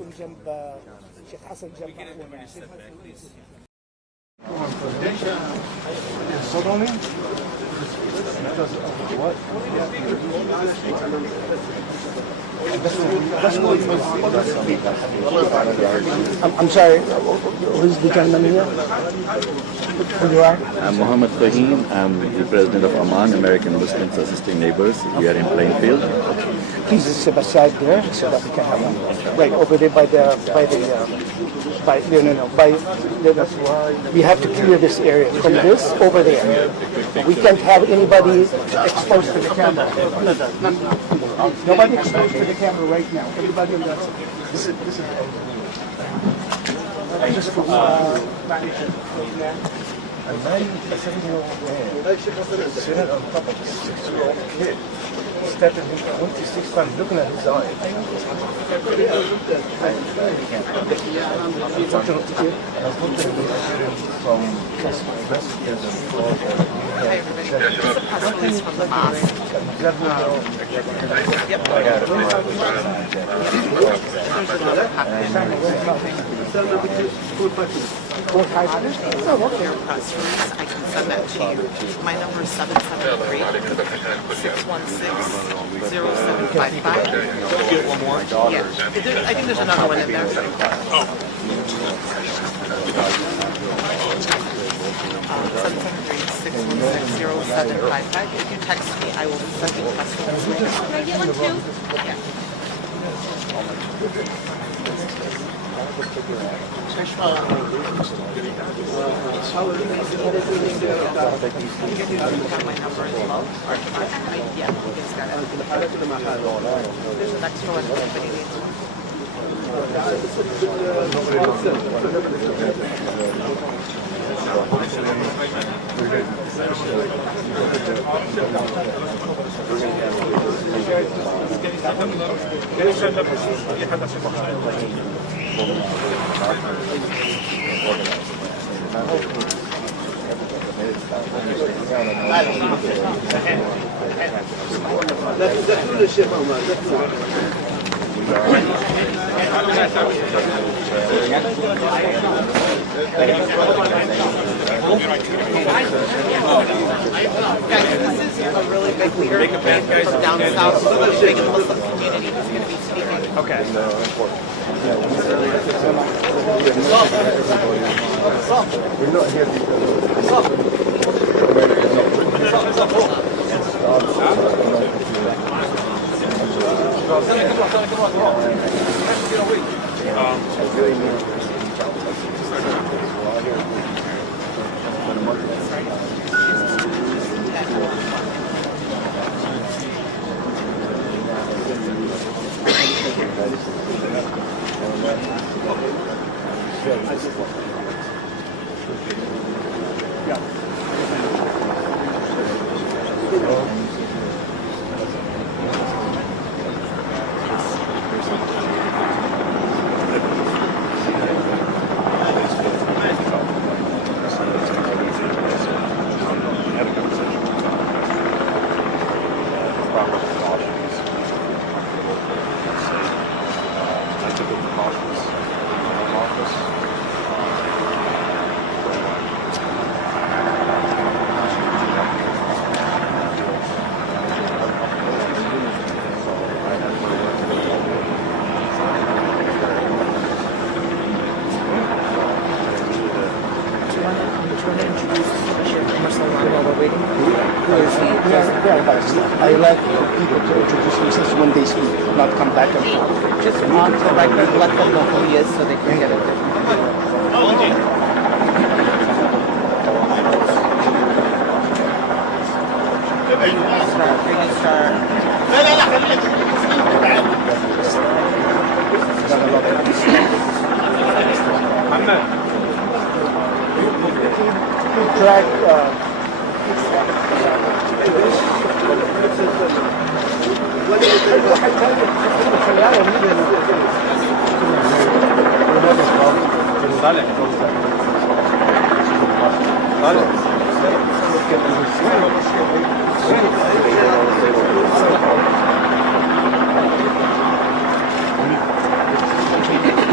يكون جنب الشيخ حسن جنب أخونا. I'm sorry, who's the gentleman here? Who you are? I'm Mohammed Fahim. I'm the president of Oman, American Muslims Assisting Neighbors. We are in Plainfield. Please step aside there so that we can have one. Right over there we have to clear this area from this over there. We can't have anybody exposed to the camera. Nobody exposed to the camera right now. Everybody on that side. This is just for a 7-year-old man sitting on top of a 6-year-old kid, stepping in 26 times, looking at his eye. Unfortunately, from messages and calls. Hi everybody. This is a press release from the mosque. Yep. I got it. There's another copy. Their press release. I can send that to you. My number is 773-616-0755. Get one more. Yeah. I think there's another one in there. 773-616-0755. If you text me, I will send you the press release. Can I get one too? Yeah. My number as well. Yeah, he's got it. There's an extra one if anybody needs one. This is a really big leader from down south, big in the Muslim community who's going to be speaking. Okay. I like people to introduce themselves when they speak, not come back and forth. Just on the record, let them know who he is so they can get it.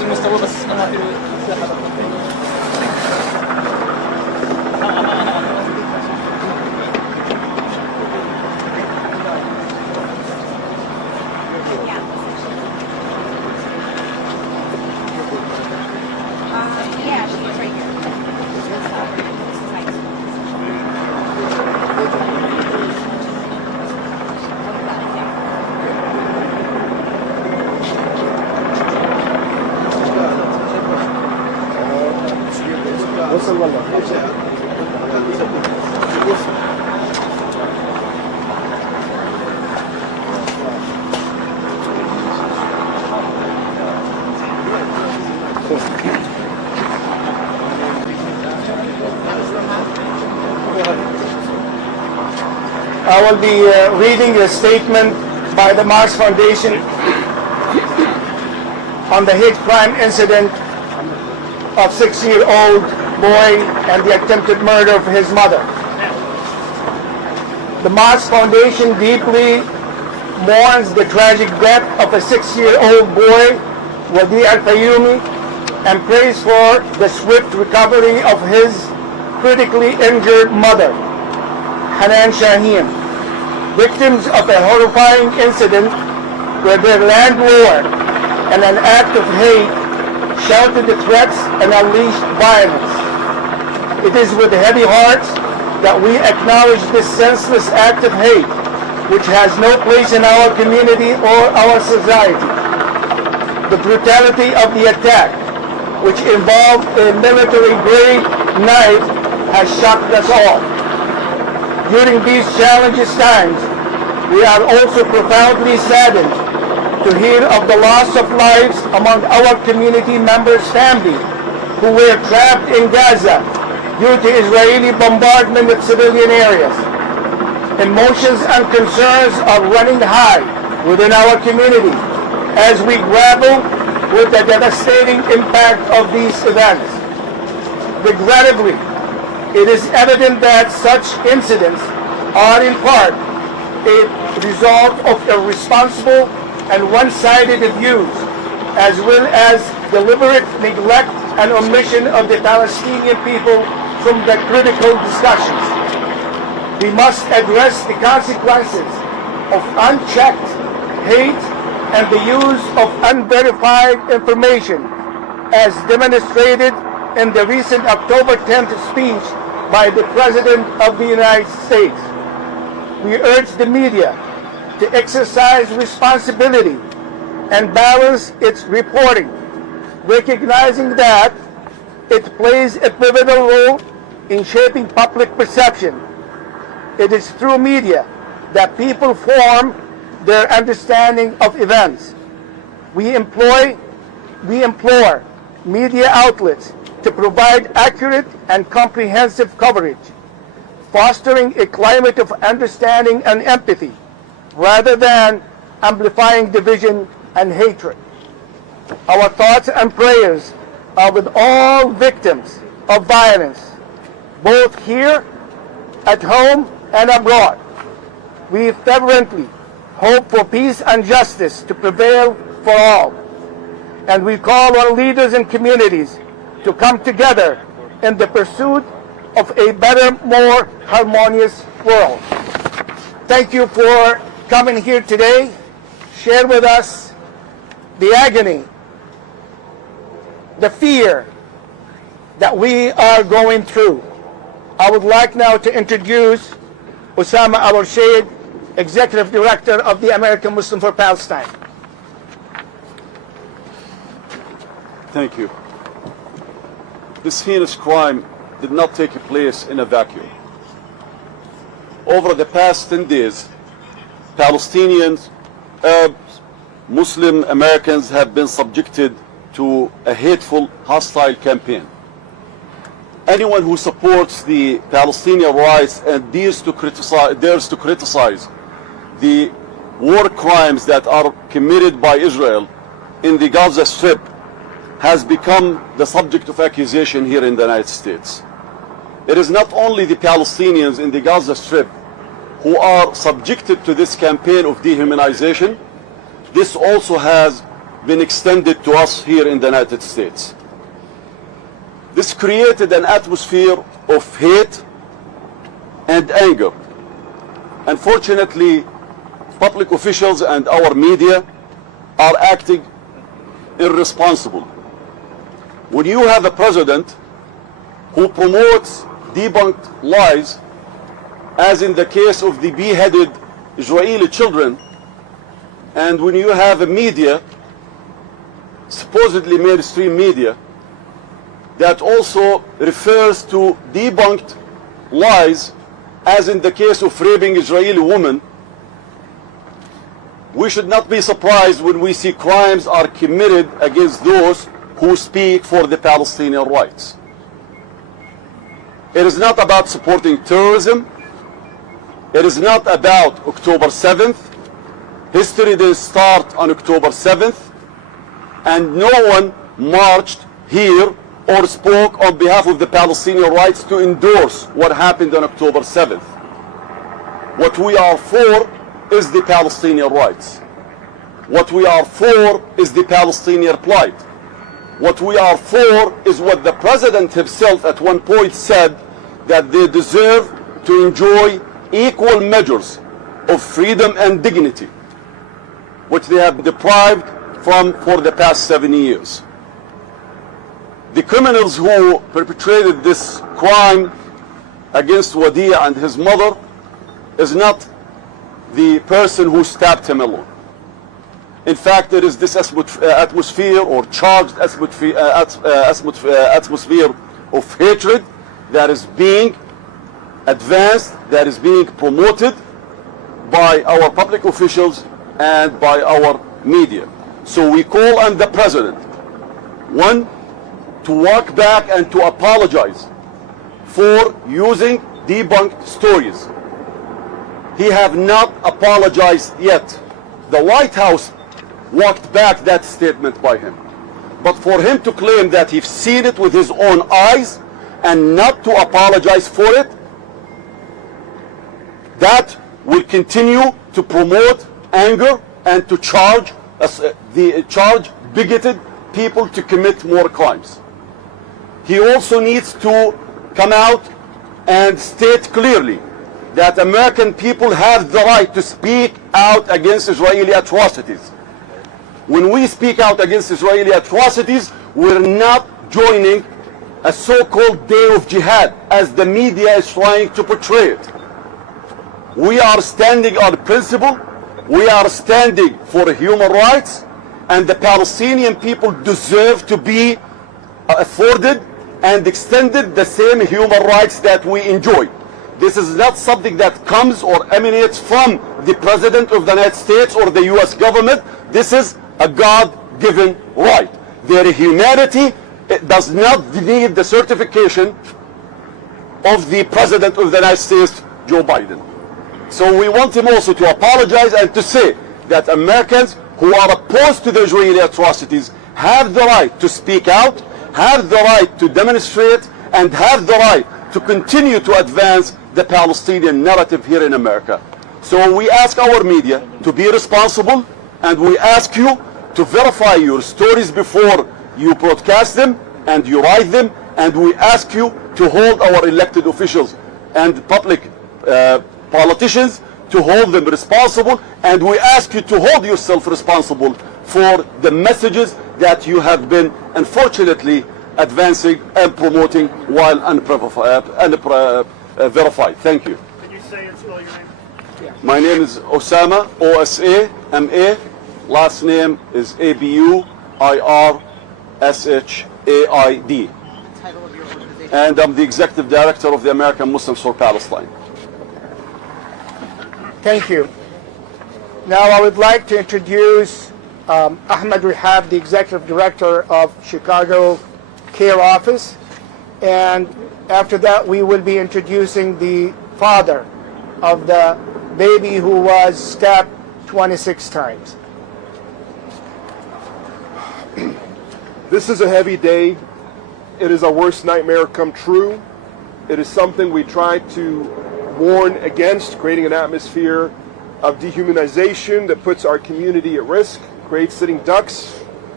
نفس المستوى بس انا في Yeah, she's right here. وصل والله. I will be reading a statement by the Mosque Foundation on the hate crime incident of 6-year-old boy and the attempted murder of his mother. The Mosque Foundation deeply mourns the tragic death of a 6-year-old boy, Wadea Al-Fayoume, and prays for the swift recovery of his critically injured mother, Hanan Shaheen, victims of a horrifying incident where their landlord, in an act of hate, shouted the threats and unleashed violence. It is with heavy hearts that we acknowledge this senseless act of hate, which has no place in our community or our society. The brutality of the attack, which involved a military-grade knife, has shocked us all. During these challenging times, we are also profoundly saddened to hear of the loss of lives among our community members' family who were trapped in Gaza due to Israeli bombardment of civilian areas. Emotions and concerns are running high within our community as we grapple with the devastating impact of these events. Regrettably, it is evident that such incidents are in part a result of irresponsible and one-sided abuse, as well as deliberate neglect and omission of the Palestinian people from the critical discussions. We must address the consequences of unchecked hate and the use of unverified information, as demonstrated in the recent October 10th speech by the President of the United States. We urge the media to exercise responsibility and balance its reporting, recognizing that it plays a pivotal role in shaping public perception. It is through media that people form their understanding of events. We implore media outlets to provide accurate and comprehensive coverage, fostering a climate of understanding and empathy, rather than amplifying division and hatred. Our thoughts and prayers are with all victims of violence, both here at home and abroad. We fervently hope for peace and justice to prevail for all, and we call on leaders and communities to come together in the pursuit of a better, more harmonious world. Thank you for coming here today. Share with us the agony, the fear that we are going through. I would like now to introduce Osama Al-Rashid, Executive Director of the American Muslim for Palestine. Thank you. This heinous crime did not take place in a vacuum. Over the past 10 days, Palestinians, Arabs, Muslim Americans have been subjected to a hateful, hostile campaign. Anyone who supports the Palestinian rights and dares to criticize the war crimes that are committed by Israel in the Gaza Strip has become the subject of accusation here in the United States. It is not only the Palestinians in the Gaza Strip who are subjected to this campaign of dehumanization. This also has been extended to us here in the United States. This created an atmosphere of hate and anger. Unfortunately, public officials and our media are acting irresponsible. When you have a president who promotes debunked lies, as in the case of the beheaded Israeli children, and when you have a media, supposedly mainstream media, that also refers to debunked lies, as in the case of raping Israeli women, we should not be surprised when we see crimes are committed against those who speak for the Palestinian rights. It is not about supporting terrorism. It is not about October 7th. History didn't start on October 7th, and no one marched here or spoke on behalf of the Palestinian rights to endorse what happened on October 7th. What we are for is the Palestinian rights. What we are for is the Palestinian plight. What we are for is what the president himself at one point said, that they deserve to enjoy equal measures of freedom and dignity, which they have deprived from for the past 70 years. The criminals who perpetrated this crime against Wadea and his mother is not the person who stabbed him alone. In fact, there is this atmosphere or charged atmosphere of hatred that is being advanced, that is being promoted by our public officials and by our media. So we call on the president, one, to walk back and to apologize for using debunked stories. He have not apologized yet. The White House walked back that statement by him. But for him to claim that he's seen it with his own eyes and not to apologize for it, that will continue to promote anger and to charge bigoted people to commit more crimes. He also needs to come out and state clearly that American people have the right to speak out against Israeli atrocities. When we speak out against Israeli atrocities, we're not joining a so-called day of jihad as the media is trying to portray it. We are standing on principle, we are standing for human rights, and the Palestinian people deserve to be afforded and extended the same human rights that we enjoy. This is not something that comes or emanates from the President of the United States or the US government. This is a God-given right. Their humanity, it does not need the certification of the President of the United States, Joe Biden. So we want him also to apologize and to say that Americans who are opposed to the Israeli atrocities have the right to speak out, have the right to demonstrate, and have the right to continue to advance the Palestinian narrative here in America. So we ask our media to be responsible, and we ask you to verify your stories before you broadcast them and you write them, and we ask you to hold our elected officials and public politicians to hold them responsible, and we ask you to hold yourself responsible for the messages that you have been unfortunately advancing and promoting while unverified. Thank you. Can you say and spell your name? My name is Osama, O-S-A-M-A. Last name is A-B-U-I-R-S-H-A-I-D. Title of your organization. And I'm the Executive Director of the American Muslims for Palestine. Thank you. Now I would like to introduce Ahmed Rehab, the Executive Director of Chicago Care Office. And after that, we will be introducing the father of the baby who was stabbed 26 times. This is a heavy day. It is our worst nightmare come true. It is something we try to warn against, creating an atmosphere of dehumanization that puts our community at risk, creates sitting ducks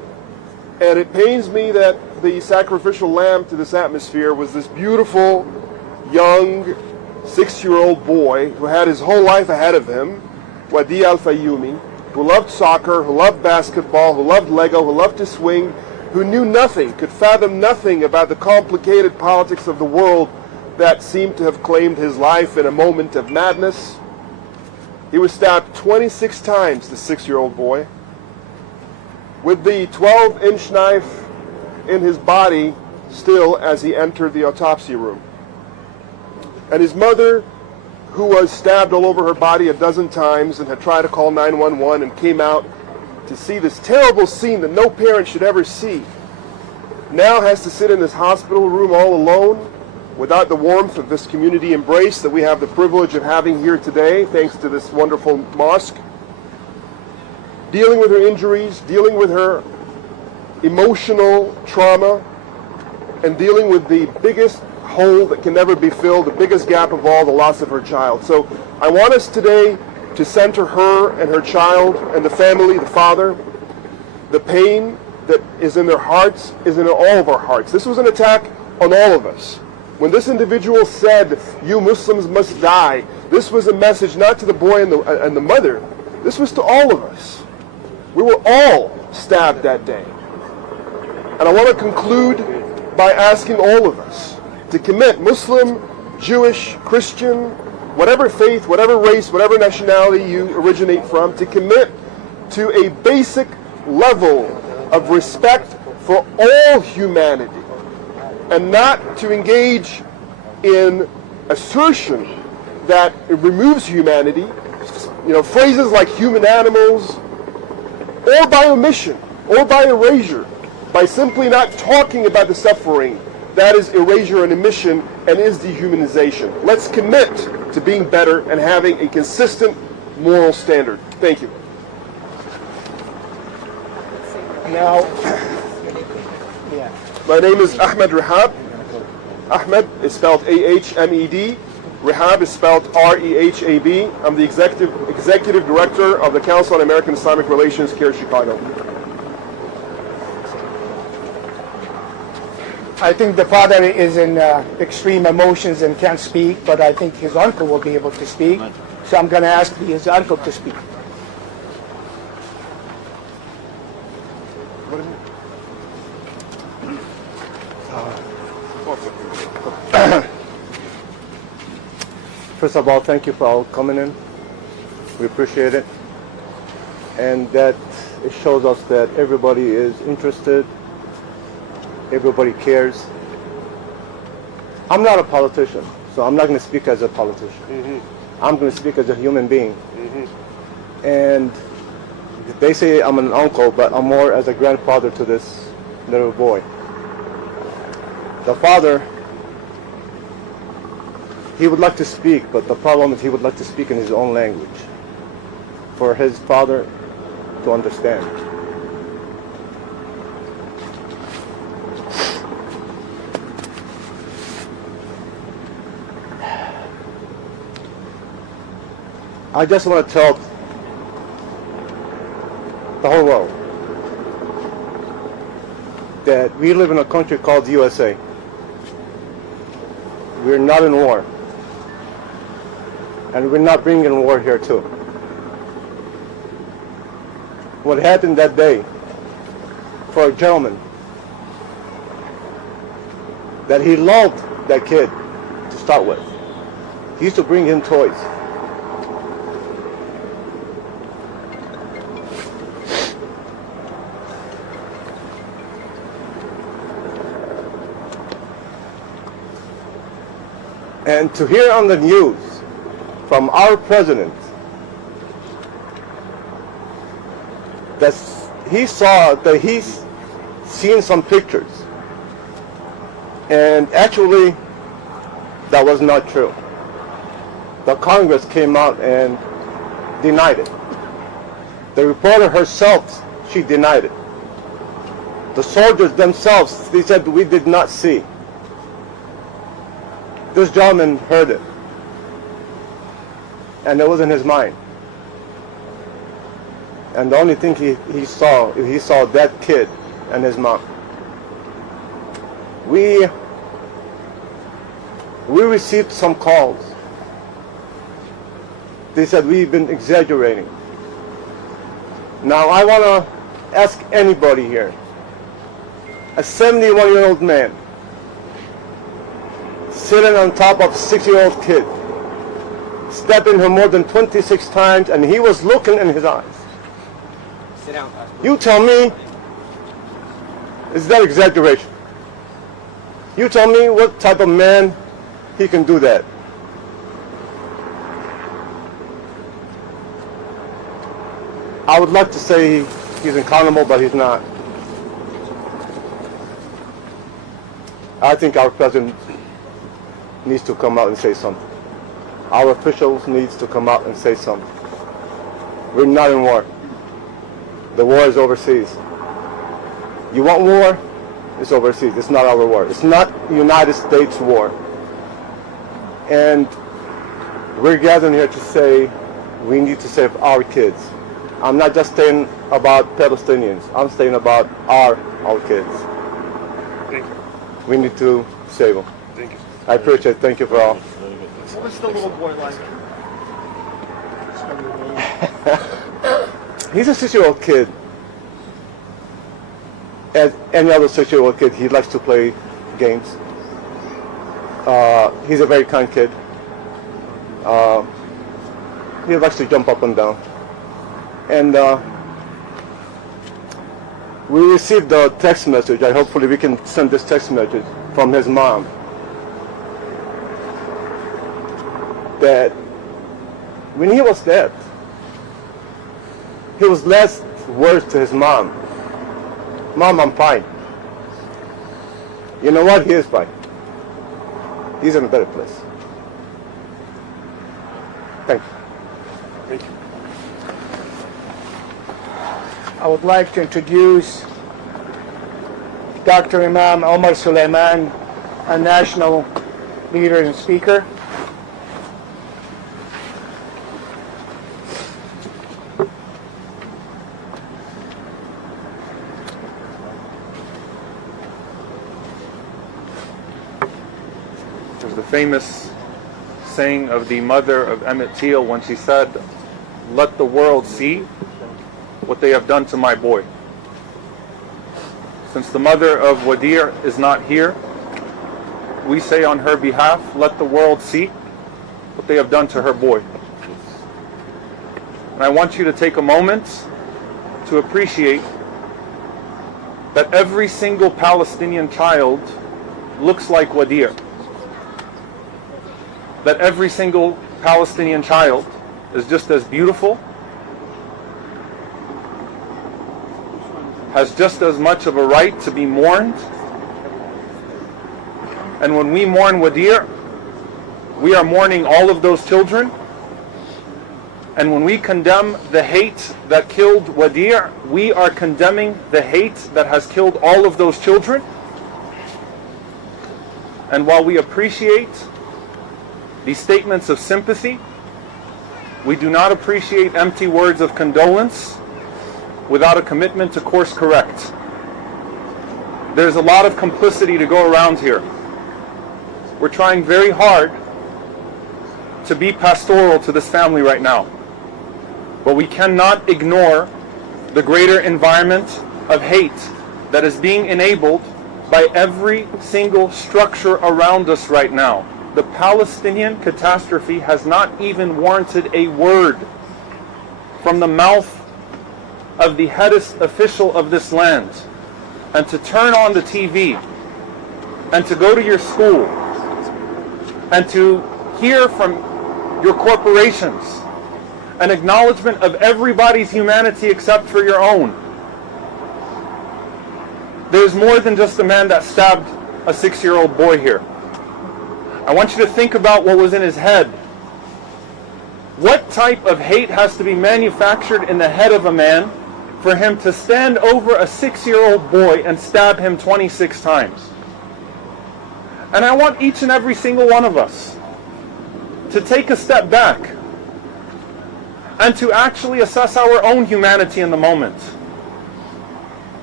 And it pains me that the sacrificial lamb to this atmosphere was this beautiful, young, 6-year-old boy who had his whole life ahead of him, Wadea Al-Fayoume, who loved soccer, who loved basketball, who loved Lego, who loved to swing, who knew nothing, could fathom nothing about the complicated politics of the world that seemed to have claimed his life in a moment of madness. He was stabbed 26 times, the 6-year-old boy, with the 12-inch knife in his body still as he entered the autopsy room. And his mother, who was stabbed all over her body a dozen times and had tried to call 911 and came out to see this terrible scene that no parent should ever see, now has to sit in this hospital room all alone without the warmth of this community embrace that we have the privilege of having here today, thanks to this wonderful mosque, dealing with her injuries, dealing with her emotional trauma, and dealing with the biggest hole that can never be filled, the biggest gap of all, the loss of her child. So I want us today to center her and her child and the family, the father. The pain that is in their hearts is in all of our hearts. This was an attack on all of us. When this individual said, "You Muslims must die," this was a message not to the boy and the mother. This was to all of us. We were all stabbed that day. And I want to conclude by asking all of us to commit, Muslim, Jewish, Christian, whatever faith, whatever race, whatever nationality you originate from, to commit to a basic level of respect for all humanity, and not to engage in assertion that it removes humanity, phrases like human animals, or by omission, or by erasure, by simply not talking about the suffering. That is erasure and omission and is dehumanization. Let's commit to being better and having a consistent moral standard. Thank you. Now, My name is Ahmed Rehab. Ahmed is spelled A-H-M-E-D. Rehab is spelled R-E-H-A-B. I'm the executive director of the Council on American-Islamic Relations here in Chicago. I think the father is in extreme emotions and can't speak, but I think his uncle will be able to speak. So I'm going to ask his uncle to speak. First of all, thank you for all coming in. We appreciate it. And that it shows us that everybody is interested. Everybody cares. I'm not a politician, so I'm not going to speak as a politician. I'm going to speak as a human being. And they say I'm an uncle, but I'm more as a grandfather to this little boy. The father, he would like to speak, but the problem is he would like to speak in his own language for his father to understand. I just want to tell the whole world that we live in a country called USA. We're not in war. And we're not bringing war here too. What happened that day for a gentleman, that he loved that kid to start with. He used to bring him toys. And to hear on the news from our president that he saw that he's seen some pictures, and actually that was not true. The Congress came out and denied it. The reporter herself, she denied it. The soldiers themselves, they said we did not see. This gentleman heard it, and it was in his mind. And the only thing he saw that kid and his mom. We received some calls. They said we've been exaggerating. Now I want to ask anybody here, a 71-year-old man sitting on top of a 6-year-old kid, stabbing him more than 26 times, and he was looking in his eyes. Sit down. You tell me, is that exaggeration? You tell me what type of man he can do that. I would like to say he's accountable, but he's not. I think our president needs to come out and say something. Our officials needs to come out and say something. We're not in war. The war is overseas. You want war? It's overseas. It's not our war. It's not United States war. And we're gathering here to say we need to save our kids. I'm not just saying about Palestinians. I'm saying about our kids. Thank you. We need to save them. Thank you. I appreciate it. Thank you for all. What's the little boy like? He's a 6-year-old kid. As any other 6-year-old kid, he likes to play games. He's a very kind kid. He likes to jump up and down. And we received a text message, and hopefully we can send this text message from his mom, that when he was dead, he was last words to his mom, "Mom, I'm fine." You know what? He is fine. He's in a better place. Thank you. Thank you. I would like to introduce Dr. Imam Omar Suleiman, a national leader and speaker. There's the famous saying of the mother of N18L when she said, "Let the world see what they have done to my boy." Since the mother of Wadea is not here, we say on her behalf, let the world see what they have done to her boy. And I want you to take a moment to appreciate that every single Palestinian child looks like Wadea. That every single Palestinian child is just as beautiful, has just as much of a right to be mourned. And when we mourn Wadea, we are mourning all of those children. And when we condemn the hate that killed Wadea, we are condemning the hate that has killed all of those children. And while we appreciate these statements of sympathy, we do not appreciate empty words of condolence without a commitment to course correct. There's a lot of complicity to go around here. We're trying very hard to be pastoral to this family right now, but we cannot ignore the greater environment of hate that is being enabled by every single structure around us right now. The Palestinian catastrophe has not even warranted a word from the mouth of the headest official of this land. And to turn on the TV and to go to your school and to hear from your corporations an acknowledgement of everybody's humanity except for your own. There's more than just a man that stabbed a 6-year-old boy here. I want you to think about what was in his head. What type of hate has to be manufactured in the head of a man for him to stand over a 6-year-old boy and stab him 26 times? And I want each and every single one of us to take a step back and to actually assess our own humanity in the moment.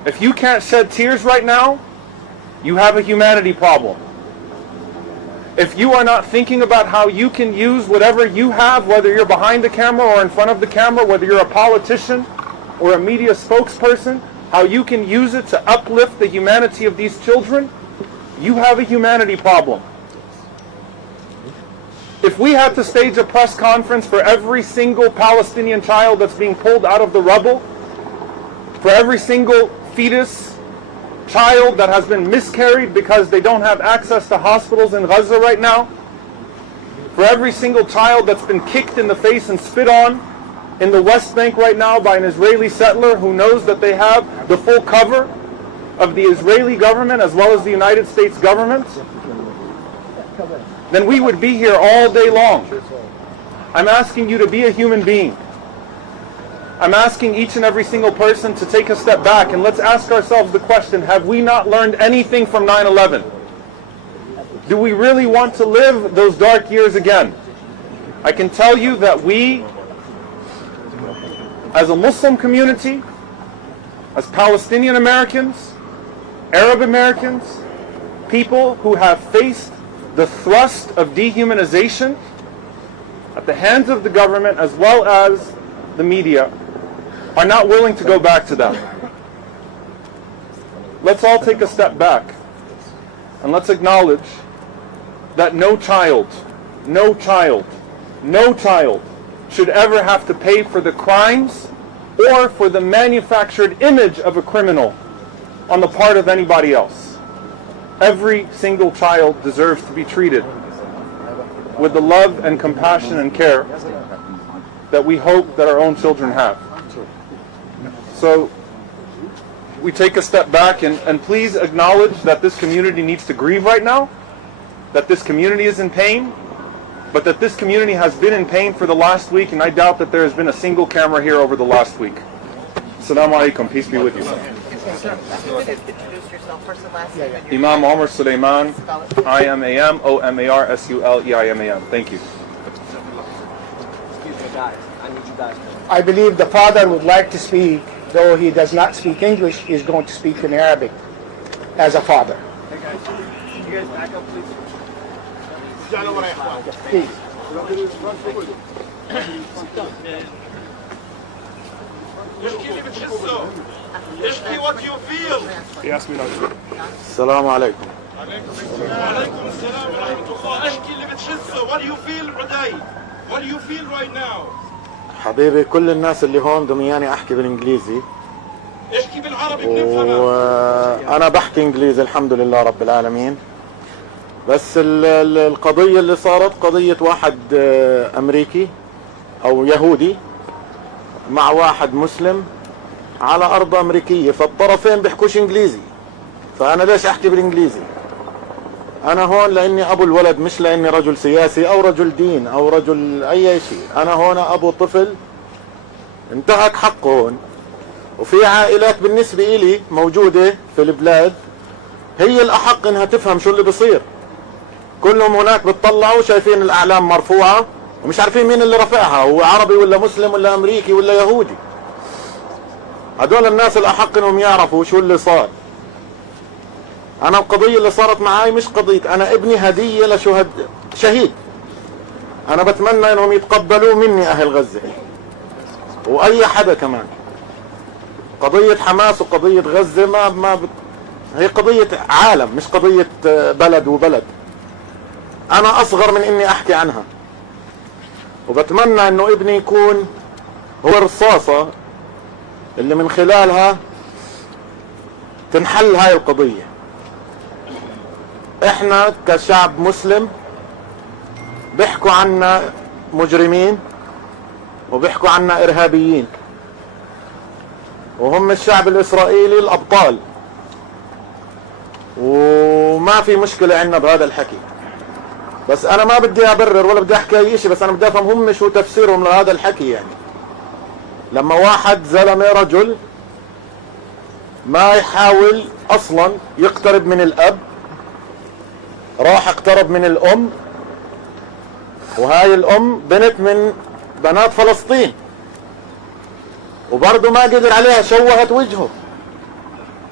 If you can't shed tears right now, you have a humanity problem. If you are not thinking about how you can use whatever you have, whether you're behind the camera or in front of the camera, whether you're a politician or a media spokesperson, how you can use it to uplift the humanity of these children, you have a humanity problem. If we had to stage a press conference for every single Palestinian child that's being pulled out of the rubble, for every single fetus, child that has been miscarried because they don't have access to hospitals in Gaza right now, for every single child that's been kicked in the face and spit on in the West Bank right now by an Israeli settler who knows that they have the full cover of the Israeli government as well as the United States government, then we would be here all day long. I'm asking you to be a human being. I'm asking each and every single person to take a step back and let's ask ourselves the question, have we not learned anything from 9/11? Do we really want to live those dark years again? I can tell you that we, as a Muslim community, as Palestinian Americans, Arab Americans, people who have faced the thrust of dehumanization at the hands of the government as well as the media, are not willing to go back to that. Let's all take a step back and let's acknowledge that no child should ever have to pay for the crimes or for the manufactured image of a criminal on the part of anybody else. Every single child deserves to be treated with the love and compassion and care that we hope that our own children have. So we take a step back and please acknowledge that this community needs to grieve right now, that this community is in pain, but that this community has been in pain for the last week, and I doubt that there has been a single camera here over the last week. Assalamu alaikum, peace be with you. Introduce yourself first and last name. Imam Omar Suleiman, I-M-A-M, O-M-A-R-S-U-L-E-I-M-A-M. Thank you. Excuse me, guys. I need you guys to... I believe the father would like to speak, though he does not speak English, is going to speak in Arabic as a father. Hey guys, you guys back up, please. Please. Eshki what you feel. He asked me not to. السلام عليكم. وعليكم السلام ورحمة الله. اشكي اللي بتحسه. What do you feel, Uday? What do you feel right now? حبيبي كل الناس اللي هون بدهم اياني احكي بالانجليزي. اشكي بالعربي بنفهمك. وانا بحكي انجليزي الحمد لله رب العالمين. بس القضية اللي صارت قضية واحد امريكي او يهودي مع واحد مسلم على ارض امريكية، فالطرفين بيحكوش انجليزي، فانا ليش احكي بالانجليزي؟ انا هون لاني ابو الولد، مش لاني رجل سياسي او رجل دين او رجل اي شيء. انا هون ابو طفل انتهك حقه هون، وفي عائلات بالنسبة الي موجودة في البلاد هي الاحق انها تفهم شو اللي بصير. كلهم هناك بتطلعوا شايفين الاعلام مرفوعة ومش عارفين مين اللي رفعها، هو عربي ولا مسلم ولا امريكي ولا يهودي. هدول الناس الاحق انهم يعرفوا شو اللي صار. انا القضية اللي صارت معاي مش قضية، انا ابني هدية شهيد. انا بتمنى انهم يتقبلوا مني اهل غزة واي حدا كمان. قضية حماس وقضية غزة هي قضية عالم، مش قضية بلد وبلد. انا اصغر من اني احكي عنها، وبتمنى انه ابني يكون هو الرصاصة اللي من خلالها تنحل هاي القضية. احنا كشعب مسلم بيحكوا عنا مجرمين وبيحكوا عنا ارهابيين، وهم الشعب الاسرائيلي الابطال، وما في مشكلة عنا بهذا الحكي. بس انا ما بدي ابرر ولا بدي احكي اي شيء، بس انا بدي افهم هم شو تفسيرهم لهذا الحكي. يعني لما واحد زلمة رجل ما يحاول اصلا يقترب من الاب، راح اقترب من الام، وهاي الام بنت من بنات فلسطين، وبرضه ما قدر عليها، شوهت وجهه.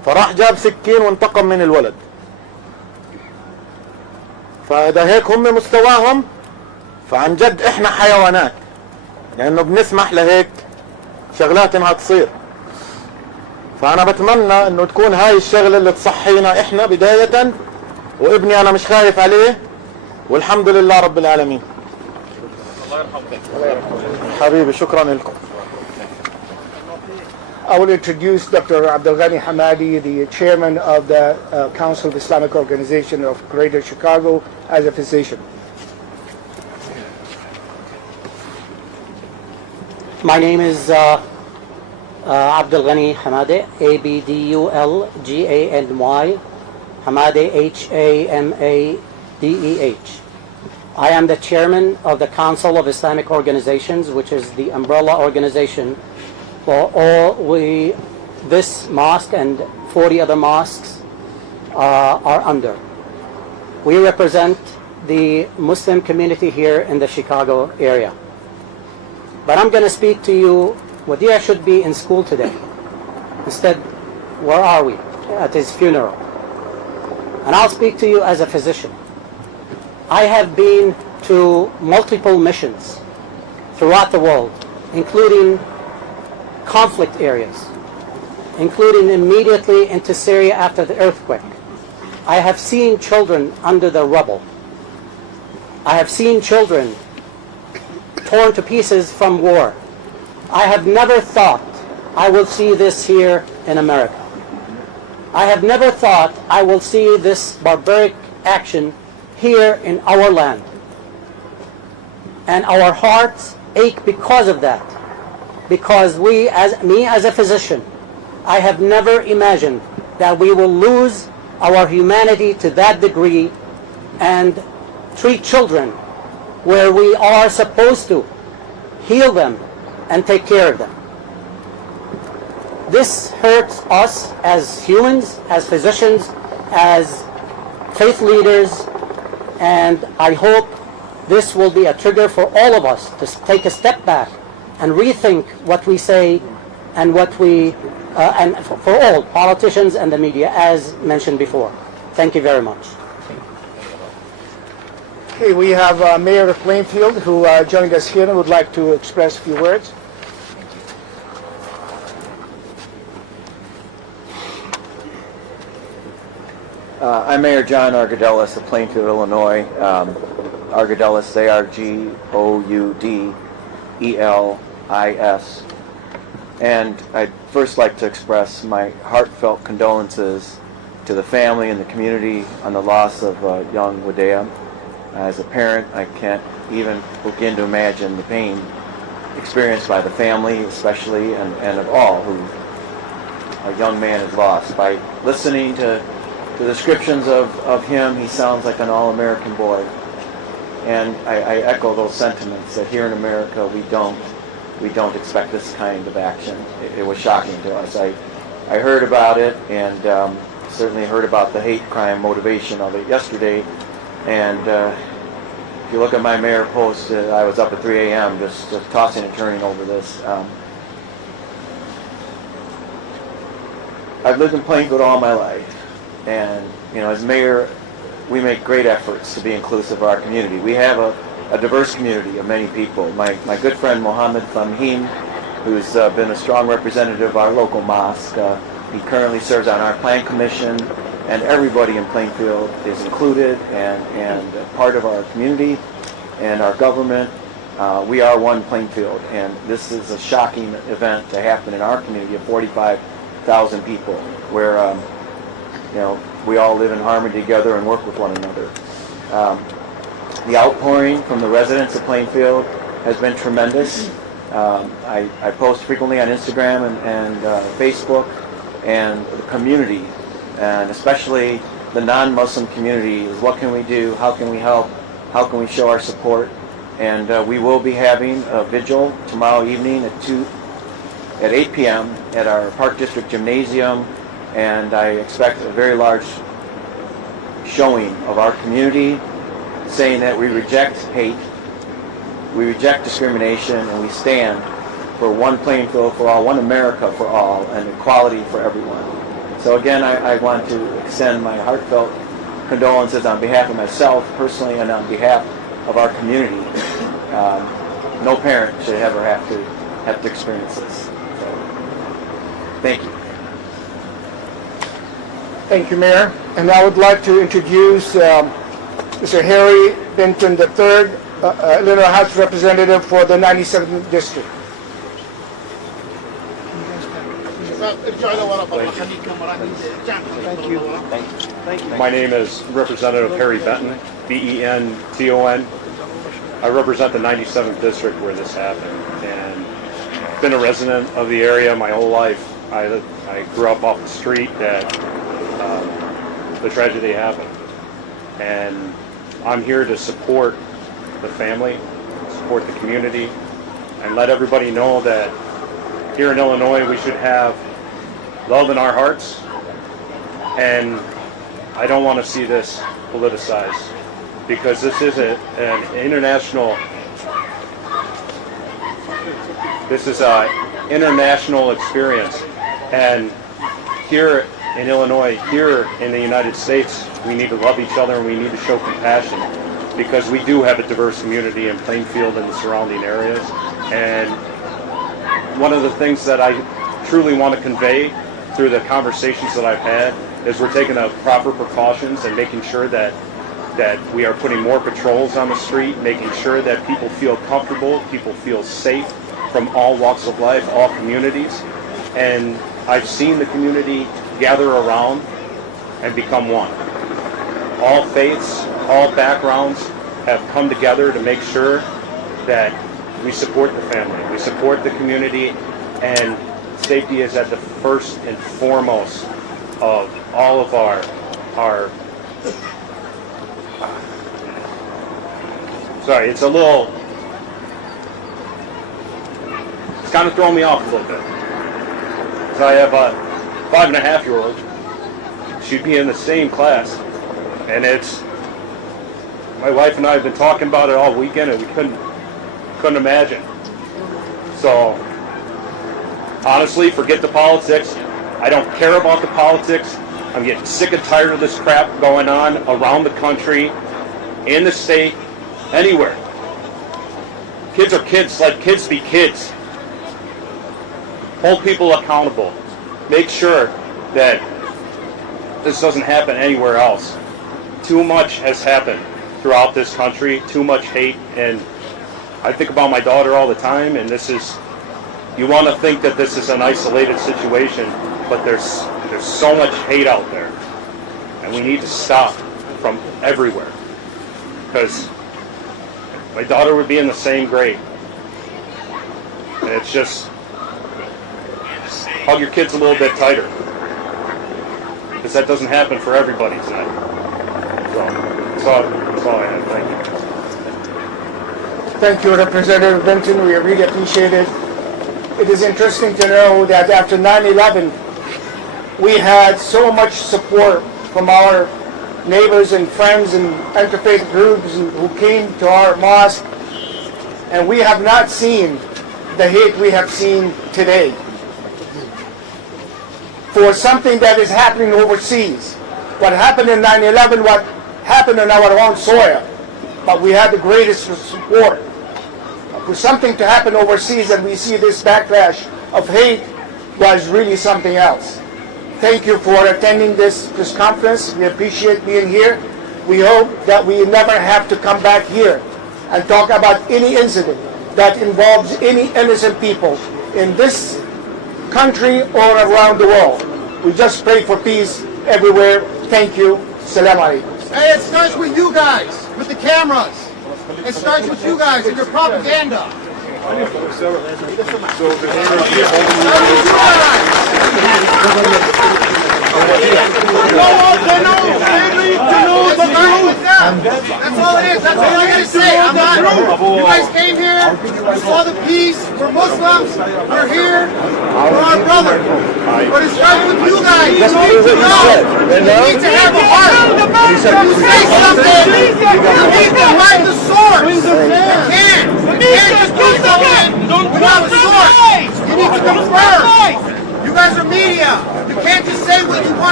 فراح جاب سكين وانتقم من الولد. فإذا هيك هم مستواهم فعن جد احنا حيوانات، لأنه بنسمح لهيك شغلات انها تصير. فأنا بتمنى انه تكون هاي الشغلة اللي تصحينا احنا بداية، وابني انا مش خايف عليه والحمد لله رب العالمين. حبيبي شكرا لكم. I will introduce Dr. Abdul Ghani Hamadi, the chairman of the Council of Islamic Organization of Greater Chicago, as a physician. My name is Abdul Ghani Hamadi, Abdulghany, Hamadi, Hamadeh. I am the chairman of the Council of Islamic Organizations, which is the umbrella organization for all this mosque and 40 other mosques are under. We represent the Muslim community here in the Chicago area. But I'm going to speak to you. Wadea should be in school today. Instead, where are we? At his funeral. And I'll speak to you as a physician. I have been to multiple missions throughout the world, including conflict areas, including immediately into Syria after the earthquake. I have seen children under the rubble. I have seen children torn to pieces from war. I have never thought I will see this here in America. I have never thought I will see this barbaric action here in our land. And our hearts ache because of that. Because me as a physician, I have never imagined that we will lose our humanity to that degree and treat children where we are supposed to heal them and take care of them. This hurts us as humans, as physicians, as faith leaders, and I hope this will be a trigger for all of us to take a step back and rethink what we say and what we, and for all politicians and the media, as mentioned before. Thank you very much. Okay, we have Mayor of Plainfield who joined us here and would like to express a few words. I'm Mayor John Argodelis of Plainfield, Illinois. Argodelis, Argoudelis. And I'd first like to express my heartfelt condolences to the family and the community on the loss of young Wadea. As a parent, I can't even begin to imagine the pain experienced by the family, especially, and of all who a young man is lost. By listening to the descriptions of him, he sounds like an all-American boy. And I echo those sentiments that here in America we don't expect this kind of action. It was shocking to us. I heard about it, and certainly heard about the hate crime motivation of it yesterday. And if you look at my mayor post, I was up at 3 a.m. just tossing and turning over this. I've lived in Plainfield all my life, and as mayor, we make great efforts to be inclusive of our community. We have a diverse community of many people. My good friend Mohammed Famhim, who's been a strong representative of our local mosque, he currently serves on our plan commission, and everybody in Plainfield is included and part of our community and our government. We are one Plainfield, and this is a shocking event to happen in our community of 45,000 people, where we all live in harmony together and work with one another. The outpouring from the residents of Plainfield has been tremendous. I post frequently on Instagram and Facebook, and the community, and especially the non-Muslim community, is what can we do, how can we help, how can we show our support. And we will be having a vigil tomorrow evening at 8 p.m. at our Park District Gymnasium, and I expect a very large showing of our community saying that we reject hate, we reject discrimination, and we stand for one Plainfield for all, one America for all, and equality for everyone. So again, I want to extend my heartfelt condolences on behalf of myself personally and on behalf of our community. No parent should ever have to experience this. So, thank you. Thank you, Mayor. And I would like to introduce Mr. Harry Benton III, Illinois House Representative for the 97th District. Thank you. My name is Representative Harry Benton, B-E-N-T-O-N. I represent the 97th District where this happened, and been a resident of the area my whole life. I grew up off the street that the tragedy happened, and I'm here to support the family, support the community, and let everybody know that here in Illinois we should have love in our hearts, and I don't want to see this politicized, because this is an international experience, and here in Illinois, here in the United States, we need to love each other and we need to show compassion, because we do have a diverse community in Plainfield and the surrounding areas. And one of the things that I truly want to convey through the conversations that I've had is we're taking the proper precautions and making sure that we are putting more patrols on the street, making sure that people feel comfortable, people feel safe from all walks of life, all communities. And I've seen the community gather around and become one. All faiths, all backgrounds have come together to make sure that we support the family, we support the community, and safety is at the first and foremost of all of our sorry, it's kind of throwing me off a little bit. So I have a 5.5-year-old. She'd be in the same class, and my wife and I have been talking about it all weekend, and we couldn't imagine. So honestly, forget the politics. I don't care about the politics. I'm getting sick and tired of this crap going on around the country, in the state, anywhere. Kids are kids, let kids be kids. Hold people accountable. Make sure that this doesn't happen anywhere else. Too much has happened throughout this country, too much hate, and I think about my daughter all the time, and you want to think that this is an isolated situation, but there's so much hate out there, and we need to stop from everywhere, because my daughter would be in the same grade, and it's just, hug your kids a little bit tighter, because that doesn't happen for everybody tonight. So that's all I have. Thank you. Thank you, Representative Benton. We really appreciate it. It is interesting to know that after 9/11, we had so much support from our neighbors and friends and interfaith groups who came to our mosque, and we have not seen the hate we have seen today for something that is happening overseas. What happened in 9/11, what happened on our own soil, but we had the greatest support. For something to happen overseas and we see this backlash of hate was really something else. Thank you for attending this conference. We appreciate being here. We hope that we never have to come back here and talk about any incident that involves any innocent people in this country or around the world. We just pray for peace everywhere. Thank you. Salam alaikum. Hey, it starts with you guys, with the cameras. It starts with you guys and your propaganda. That's all it is. That's all I gotta say. I'm not. You guys came here. You saw the peace. We're Muslims. We're here. We're our brother. But it starts with you guys. You need to know. You need to have a heart. You say something. You need to hide the source. You can't. You can't just put something without a source. You need to confirm. You guys are media. You can't just say what you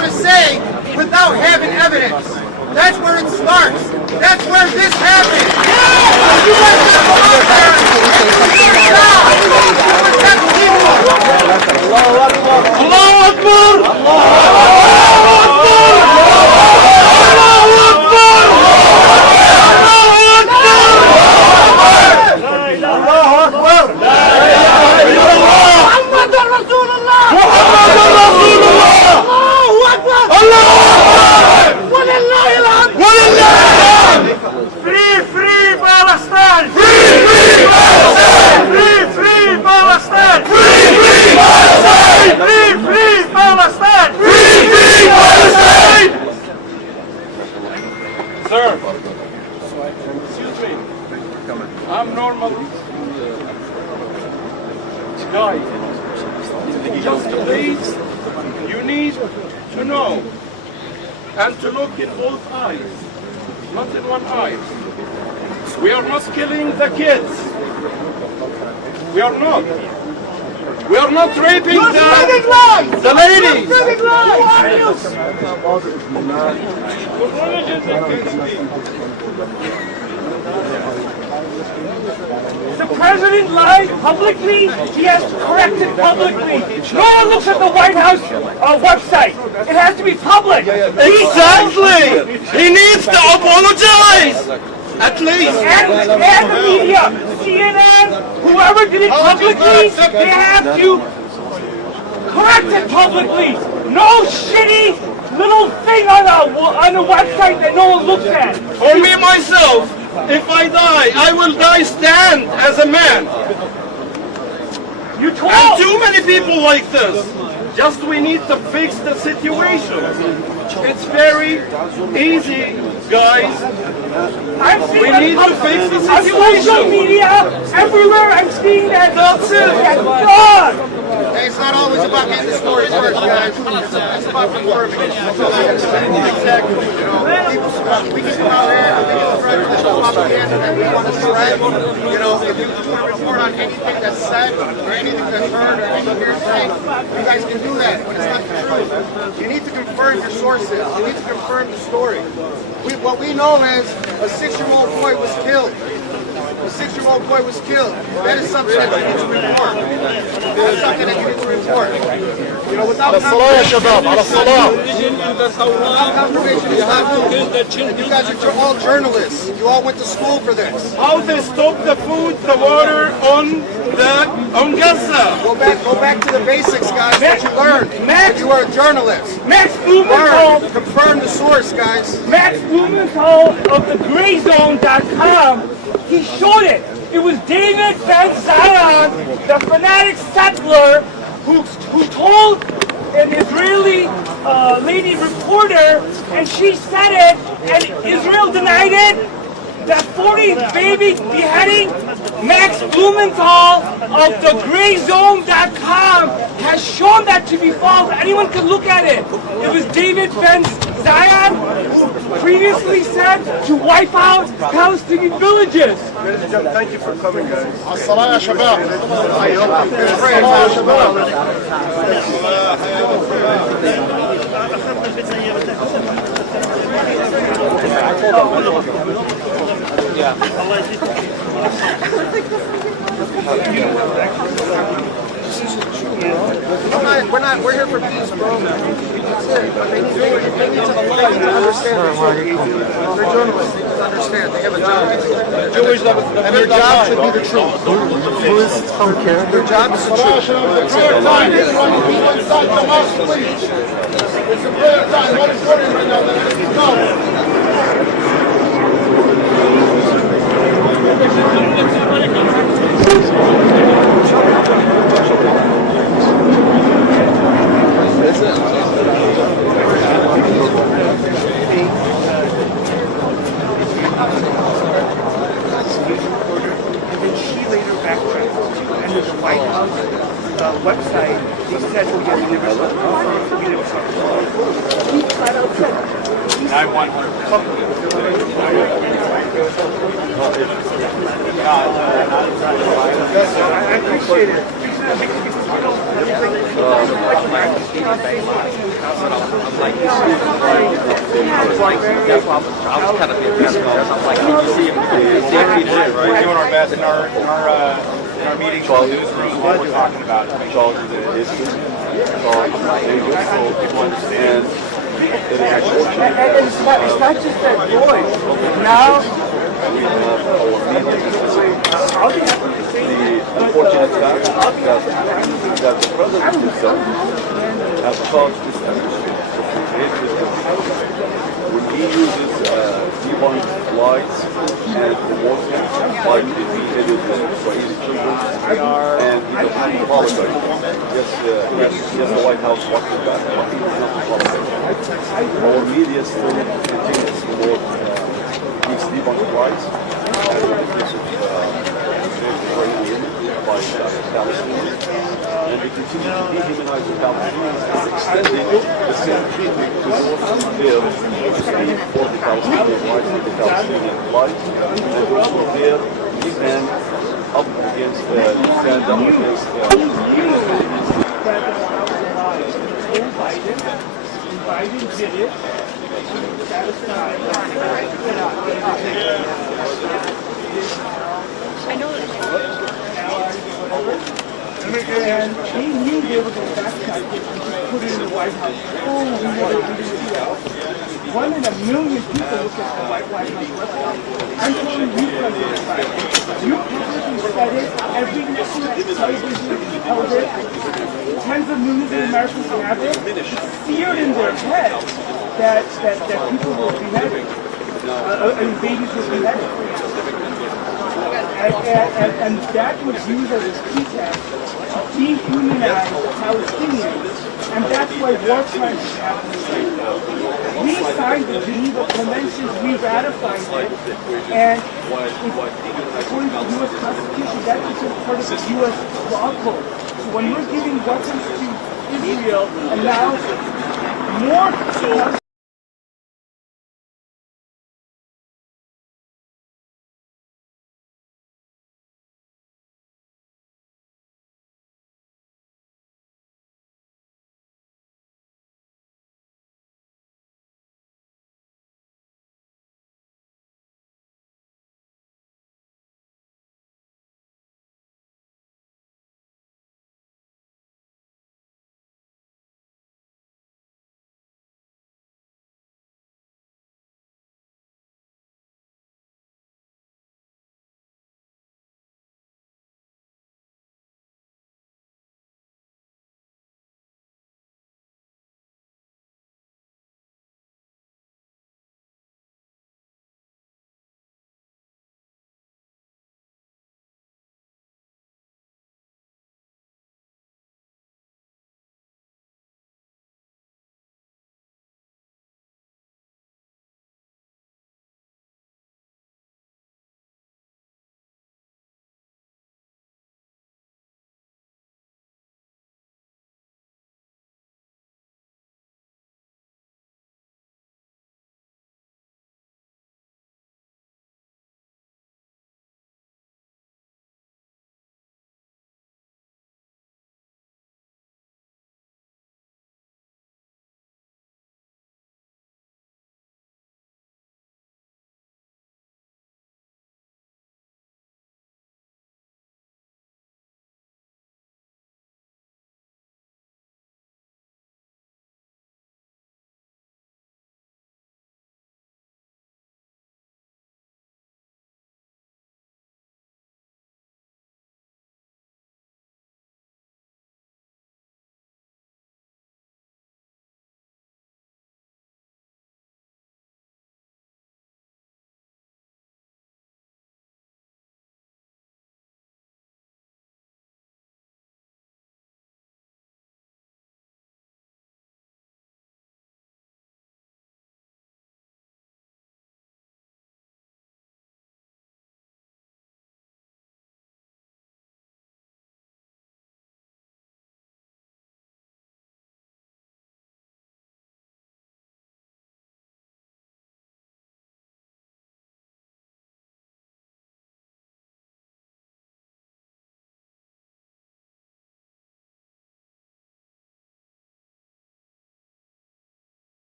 Palestine! Free, free Palestine! Free, free Palestine! Free, free Palestine! Free, free Palestine! Free, free Palestine! Sir, excuse me. I'm normal. Guys, just please, you need to know and to look in both eyes, not in one eye. We are not killing the kids. We are not. We are not raping the ladies. The president lied publicly. He has corrected publicly. No one looks at the White House website. It has to be public. Exactly. He needs to apologize. At least. And the media, CNN, whoever did it publicly, they have to correct it publicly. No shitty little thing on a website that no one looks at. For me myself, if I die, I will die stand as a man. You told. And too many people like this. Just we need to fix the situation. It's very easy, guys. We need to fix the situation. On social media, everywhere I'm seeing that. That's it. That's fraud. Hey, it's not always about getting the story first, guys. It's about confirming it. Exactly. We can come out here and we can spread this propaganda that we want to spread. You know, if you want to report on anything that's said or anything that's heard or anything you're saying, you guys can do that when it's not the truth. You need to confirm your sources. You need to confirm the story. What we know is a 6-year-old boy was killed. A 6-year-old boy was killed. That is something that you need to report. That is something that you need to report. You know, without confirmation, it's not true. You guys are all journalists. You all went to school for this. How they stop the food, the water on Gaza? Go back to the basics, guys. What you learned. Max, you are a journalist. Max Blumenthal. Confirm the source, guys. Max Blumenthal of the GrayZone.com. He showed it. It was David Ben Zion, the fanatic settler, who told an Israeli lady reporter, and she said it, and Israel denied it. That 40 baby beheading, Max Blumenthal of the GrayZone.com has shown that to be false. Anyone can look at it. It was David Ben Zion who previously said to wipe out Palestinian villages. Ladies and gentlemen, thank you for coming, guys. الصلاة يا شباب. الصلاة يا شباب. We're here for peace, bro. That's it. They need to understand their job. They're journalists. They need to understand. They have a job. And their job should be the truth. Who is from here? Their job is the truth. Prayer time. Everyone be inside the mosque, please. It's a prayer time. What is going on right now? Let's go. Website, he said we get universal. He flat out said. I appreciate it. I was kind of impressed. I'm like, you see him. We're doing our best in our meetings in the newsroom. What we're talking about to make sure that it is so people understand. And it's not just that boy. Now, the unfortunate fact that the president himself has caused this atmosphere. When he uses demonic lights and the war camps, like the beheaded Israeli children, and he does not apologize. Yes, the White House walked it back, but he does not apologize. Our media still continues to promote these debunked lies and the case of Israeli women by Palestinians, and they continue to dehumanize the Palestinians and extending the same treatment to those who dare to speak for the Palestinian rights and the Palestinian plight, and those who dare to stand up against Biden did it. I know. And they knew they were going to backtrack it and put it in the White House. Oh, we never did it. 1 in a million people look at the White House website. I'm telling you, President Biden, you publicly said it, every national television held it, tens of millions of Americans have it. It's seared in their head that people will be beheaded, and babies will be beheaded. And that was used as a pretext to dehumanize Palestinians, and that's why war crimes is happening. We signed the Geneva Conventions, we ratified it, and according to the U.S. Constitution, that is part of the U.S. law code. So when we're giving weapons to Israel, and now more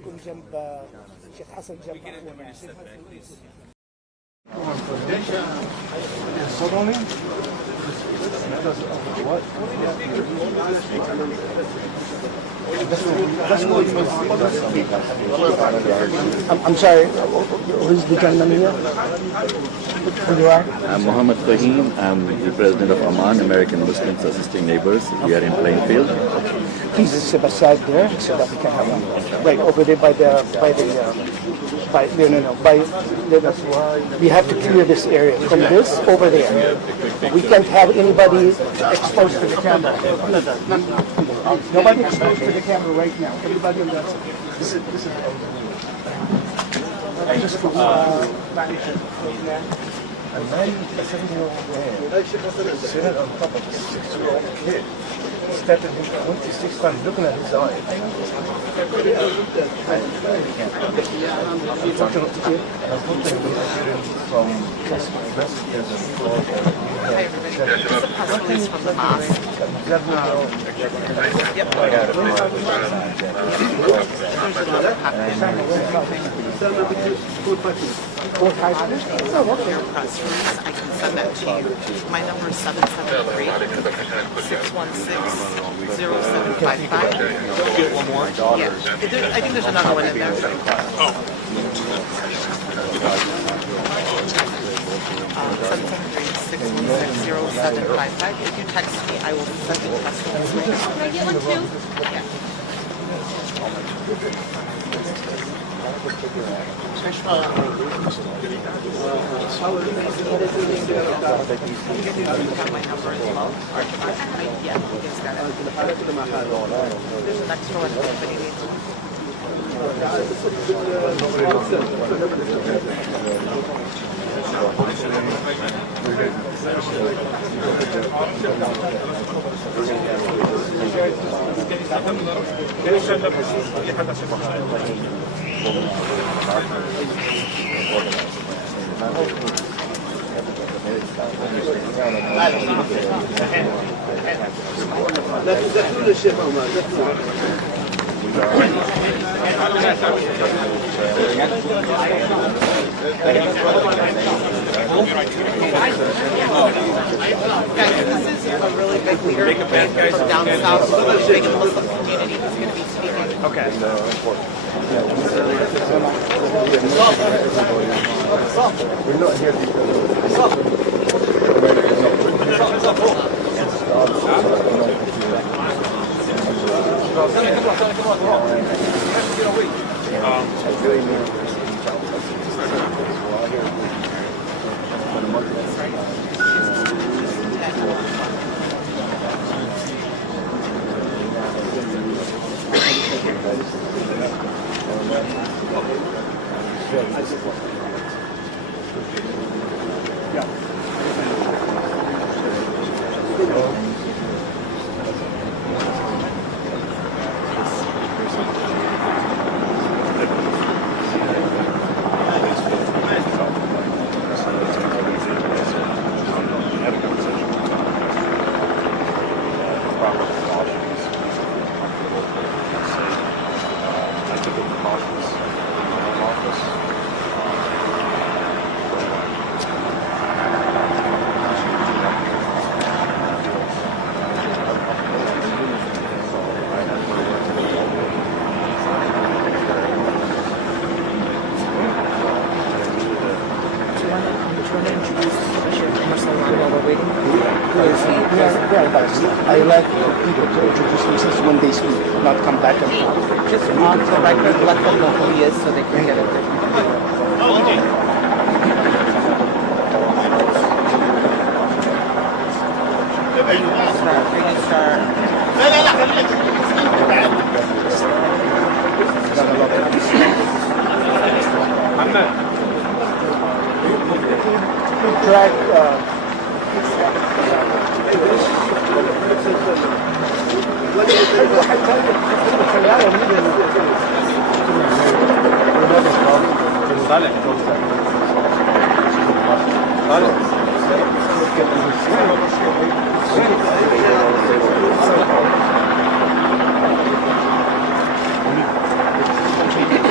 يكون جنب شيخ حسن جنب أخونا. I'm sorry, who's the gentleman here? Who you are? I'm Mohammed Fahim. I'm the president of Amman, American Muslims Assisting Neighbors. We are in Plainfield. Please step aside there so that we can have one. Right over there we have to clear this area from this over there. We can't have anybody exposed to the camera. Nobody exposed to the camera right now. Everybody on that side. This is just for a 97-year-old man sitting on top of a 6-year-old kid, stepping him 26 times, looking at his eyes. Unfortunately, from messages and calls, Hi everybody. This is a press release from the mosque. There's another their press release. I can send that to you. My number is 773-616-0755. Get one more? Yeah. I think there's another one in there. 773-616-0755. If you text me, I will send you the press release. Can I get one too? Yeah. My number as well. Yeah, it's got it. There's an extra one if anybody needs one. Guys, this is a really big leader from down south, big Muslim community who's going to be speaking. Okay. We're not here I like people to introduce themselves when they speak, not come back and forth. Just on the record, let them know who he is so they can get it. Track.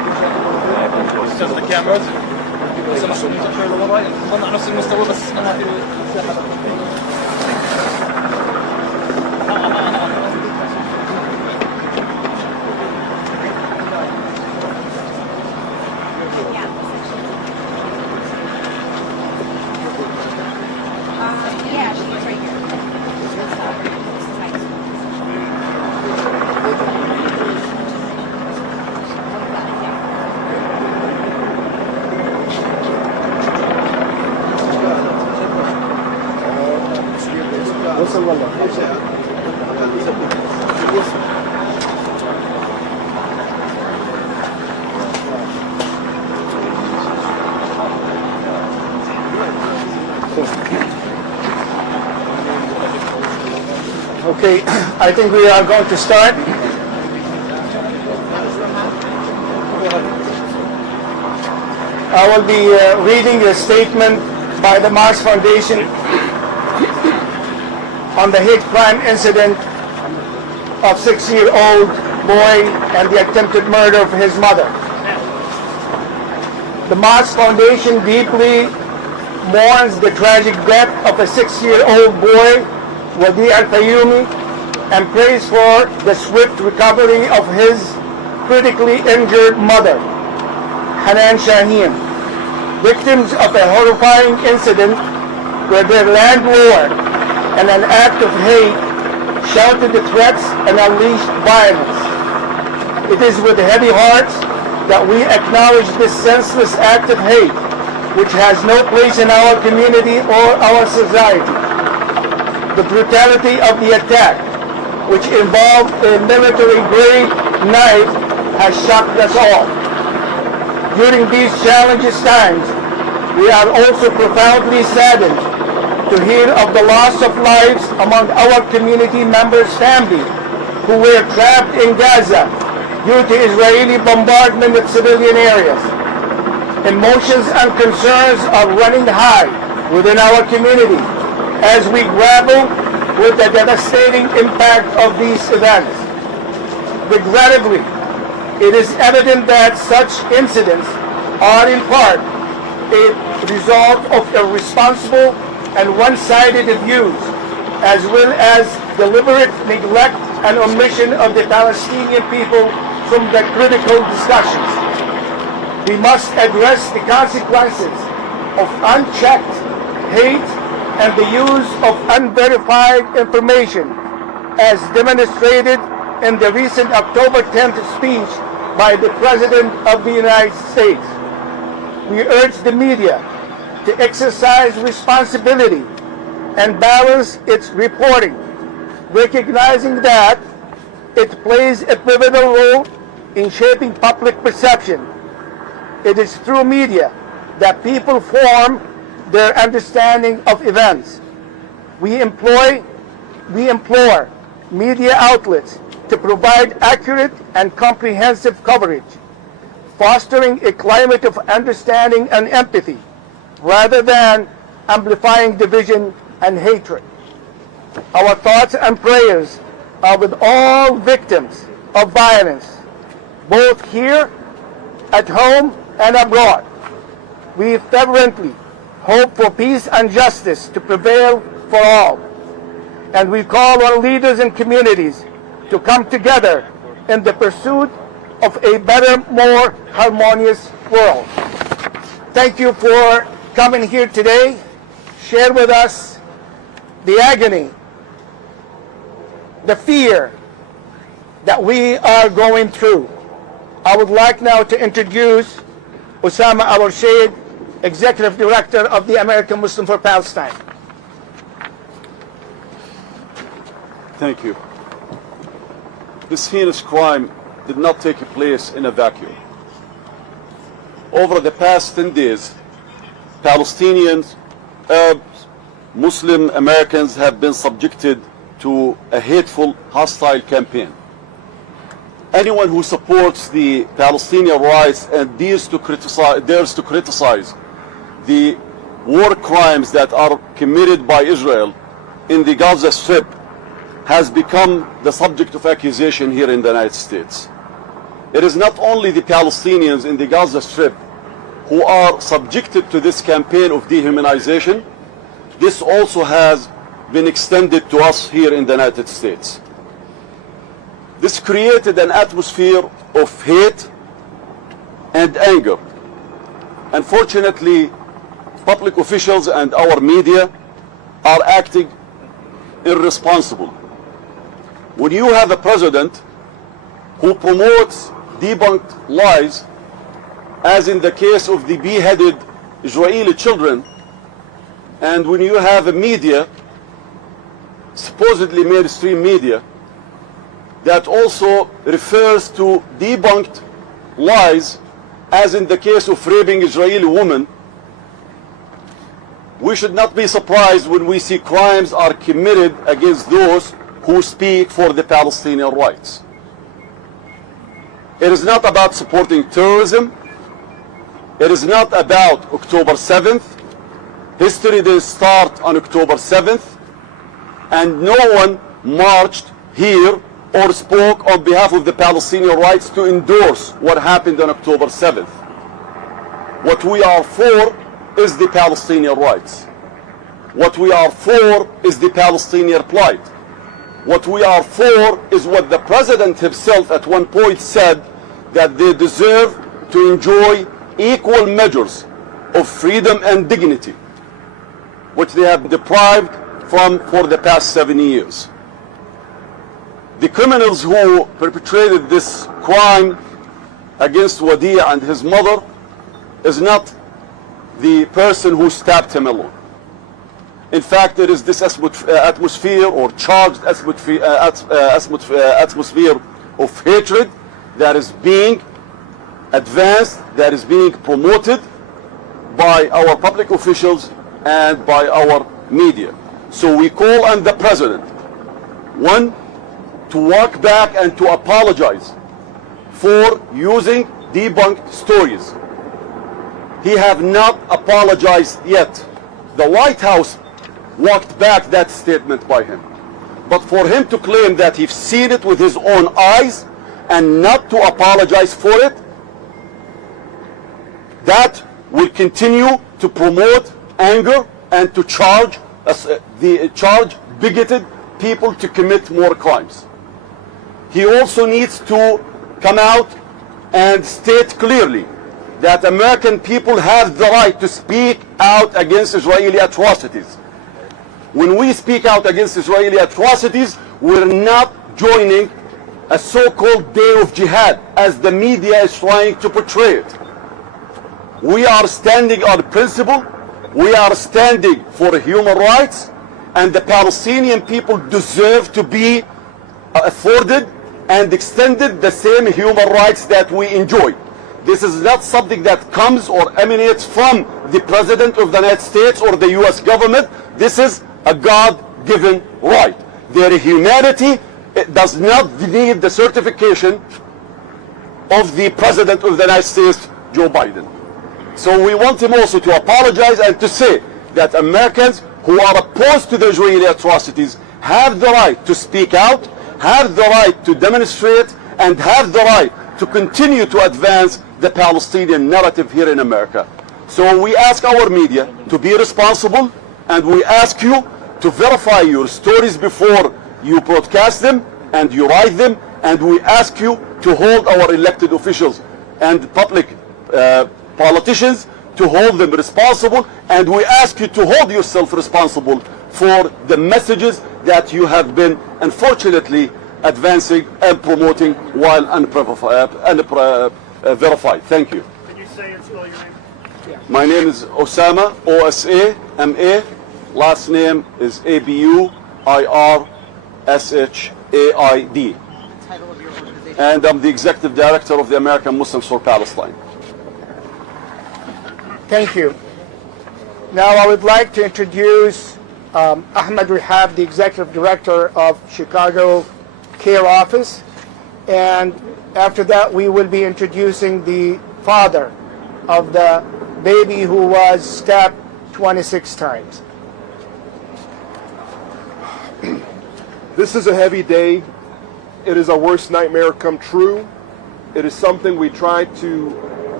شوي لورا نضلنا على نفس المستوى بس انا في مساحه. Yeah, she's right here. وصل والله. Okay, I think we are going to start. I will be reading a statement by the Mosque Foundation on the hate crime incident of 6-year-old boy and the attempted murder of his mother. The Mosque Foundation deeply mourns the tragic death of a 6-year-old boy, Wadea Al-Fayoume, and prays for the swift recovery of his critically injured mother, Hanan Shaheen, victims of a horrifying incident where their landlord, in an act of hate, shouted the threats and unleashed violence. It is with heavy hearts that we acknowledge this senseless act of hate, which has no place in our community or our society. The brutality of the attack, which involved a military-grade knife, has shocked us all. During these challenging times, we are also profoundly saddened to hear of the loss of lives among our community members' families who were trapped in Gaza due to Israeli bombardment of civilian areas. Emotions and concerns are running high within our community as we grapple with the devastating impact of these events. Regrettably, it is evident that such incidents are in part a result of irresponsible and one-sided abuse, as well as deliberate neglect and omission of the Palestinian people from the critical discussions. We must address the consequences of unchecked hate and the use of unverified information, as demonstrated in the recent October 10th speech by the President of the United States. We urge the media to exercise responsibility and balance its reporting, recognizing that it plays a pivotal role in shaping public perception. It is through media that people form their understanding of events. We implore media outlets to provide accurate and comprehensive coverage, fostering a climate of understanding and empathy, rather than amplifying division and hatred. Our thoughts and prayers are with all victims of violence, both here at home and abroad. We fervently hope for peace and justice to prevail for all, and we call on leaders and communities to come together in the pursuit of a better, more harmonious world. Thank you for coming here today. Share with us the agony, the fear that we are going through. I would like now to introduce Osama Al-Rashid, Executive Director of the American Muslim for Palestine. Thank you. This heinous crime did not take place in a vacuum. Over the past 10 days, Palestinians, Arabs, Muslim Americans have been subjected to a hateful, hostile campaign. Anyone who supports the Palestinian rights and dares to criticize the war crimes that are committed by Israel in the Gaza Strip has become the subject of accusation here in the United States. It is not only the Palestinians in the Gaza Strip who are subjected to this campaign of dehumanization, this also has been extended to us here in the United States. This created an atmosphere of hate and anger. Unfortunately, public officials and our media are acting irresponsible. When you have a president who promotes debunked lies, as in the case of the beheaded Israeli children, and when you have a media, supposedly mainstream media, that also refers to debunked lies, as in the case of raping Israeli women, we should not be surprised when we see crimes are committed against those who speak for the Palestinian rights. It is not about supporting terrorism. It is not about October 7th. History didn't start on October 7th, and no one marched here or spoke on behalf of the Palestinian rights to endorse what happened on October 7th. What we are for is the Palestinian rights. What we are for is the Palestinian plight. What we are for is what the president himself at one point said, that they deserve to enjoy equal measures of freedom and dignity, which they have deprived from for the past 70 years. The criminals who perpetrated this crime against Wadea and his mother is not the person who stabbed him alone. In fact, it is this atmosphere or charged atmosphere of hatred that is being advanced, that is being promoted by our public officials and by our media. So we call on the president, one, to walk back and to apologize for using debunked stories. He have not apologized yet. The White House walked back that statement by him. But for him to claim that he's seen it with his own eyes and not to apologize for it, that will continue to promote anger and to charge bigoted people to commit more crimes. He also needs to come out and state clearly that American people have the right to speak out against Israeli atrocities. When we speak out against Israeli atrocities, we're not joining a so-called day of jihad as the media is trying to portray it. We are standing on principle, we are standing for human rights, and the Palestinian people deserve to be afforded and extended the same human rights that we enjoy. This is not something that comes or emanates from the President of the United States or the US government. This is a God-given right. Their humanity does not need the certification of the President of the United States, Joe Biden. So we want him also to apologize and to say that Americans who are opposed to the Israeli atrocities have the right to speak out, have the right to demonstrate, and have the right to continue to advance the Palestinian narrative here in America. So we ask our media to be responsible, and we ask you to verify your stories before you broadcast them and you write them, and we ask you to hold our elected officials and public politicians to hold them responsible, and we ask you to hold yourself responsible for the messages that you have been unfortunately advancing and promoting while unverified. Thank you. Can you say and spell your name? My name is Osama, O-S-A-M-A. Last name is A-B-U-I-R-S-H-A-I-D. And I'm the Executive Director of the American Muslims for Palestine. Thank you. Now I would like to introduce Ahmed Rehab, the Executive Director of Chicago Care Office. And after that, we will be introducing the father of the baby who was stabbed 26 times. This is a heavy day. It is our worst nightmare come true. It is something we try to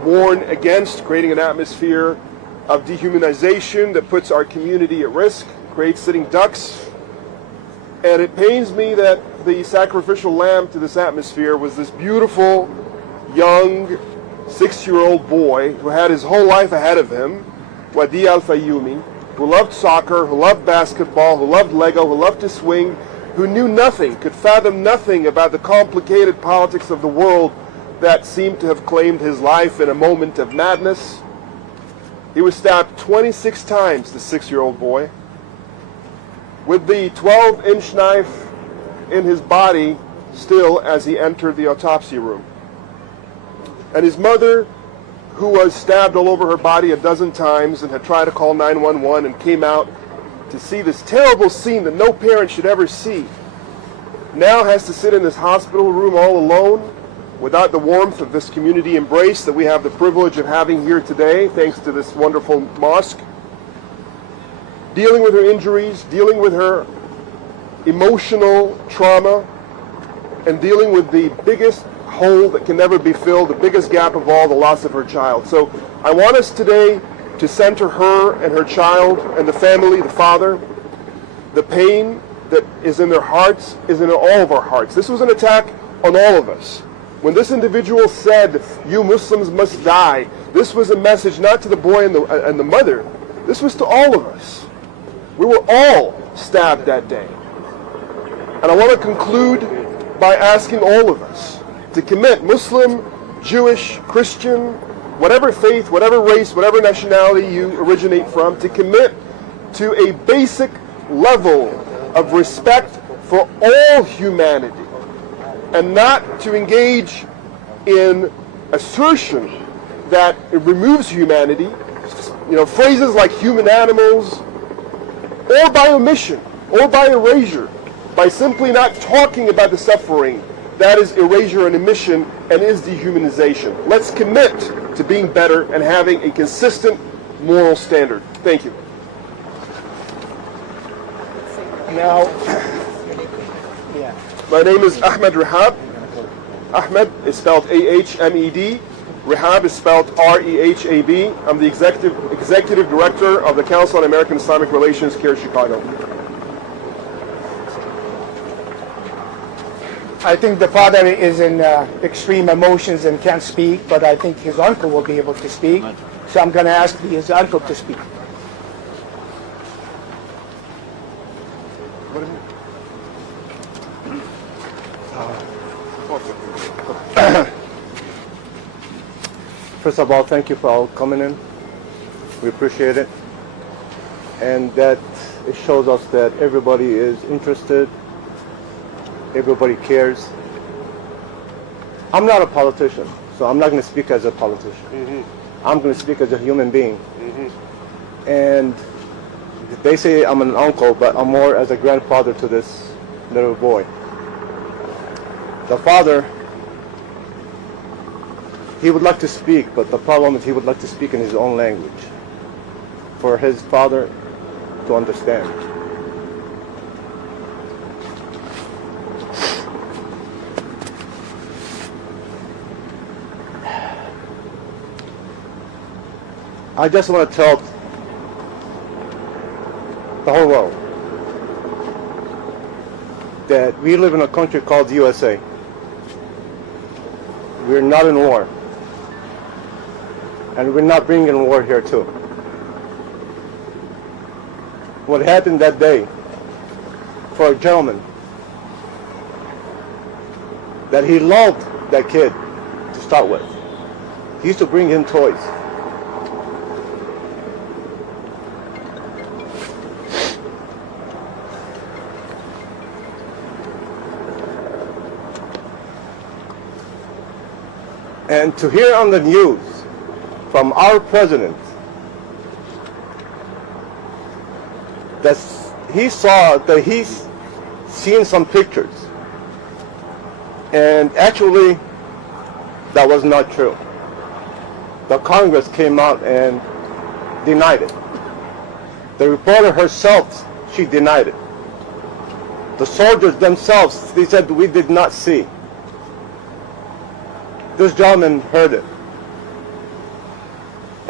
warn against creating an atmosphere of dehumanization that puts our community at risk, creates sitting ducks. And it pains me that the sacrificial lamb to this atmosphere was this beautiful, young, 6-year-old boy who had his whole life ahead of him, Wadea Al-Fayoume, who loved soccer, who loved basketball, who loved Lego, who loved to swing, who knew nothing, could fathom nothing about the complicated politics of the world that seemed to have claimed his life in a moment of madness. He was stabbed 26 times, the 6-year-old boy, with the 12-inch knife in his body still as he entered the autopsy room. And his mother, who was stabbed all over her body a dozen times and had tried to call 911 and came out to see this terrible scene that no parent should ever see, now has to sit in this hospital room all alone without the warmth of this community embrace that we have the privilege of having here today, thanks to this wonderful mosque. Dealing with her injuries, dealing with her emotional trauma, and dealing with the biggest hole that can never be filled, the biggest gap of all, the loss of her child. So I want us today to center her and her child and the family, the father. The pain that is in their hearts is in all of our hearts. This was an attack on all of us. When this individual said, "You Muslims must die," this was a message not to the boy and the mother. This was to all of us. We were all stabbed that day. And I want to conclude by asking all of us to commit, Muslim, Jewish, Christian, whatever faith, whatever race, whatever nationality you originate from, to commit to a basic level of respect for all humanity, and not to engage in assertion that it removes humanity, phrases like human animals, or by omission, or by erasure, by simply not talking about the suffering. That is erasure and omission and is dehumanization. Let's commit to being better and having a consistent moral standard. Thank you. Now, my name is Ahmed Rehab. Ahmed is spelled A-H-M-E-D. Rehab is spelled R-E-H-A-B. I'm the executive director of the Council on American-Islamic Relations here in Chicago. I think the father is in extreme emotions and can't speak, but I think his uncle will be able to speak. So I'm going to ask his uncle to speak. First of all, thank you for all coming in. We appreciate it. And that it shows us that everybody is interested. Everybody cares. I'm not a politician, so I'm not going to speak as a politician. I'm going to speak as a human being. And they say I'm an uncle, but I'm more as a grandfather to this little boy. The father, he would like to speak, but the problem is he would like to speak in his own language for his father to understand. I just want to tell the whole world that we live in a country called USA. We're not in war. And we're not bringing war here too. What happened that day for a gentleman, that he loved that kid to start with. He used to bring him toys. And to hear on the news from our president that he saw that he's seen some pictures, and actually that was not true. The Congress came out and denied it. The reporter herself, she denied it. The soldiers themselves, they said we did not see. This gentleman heard it.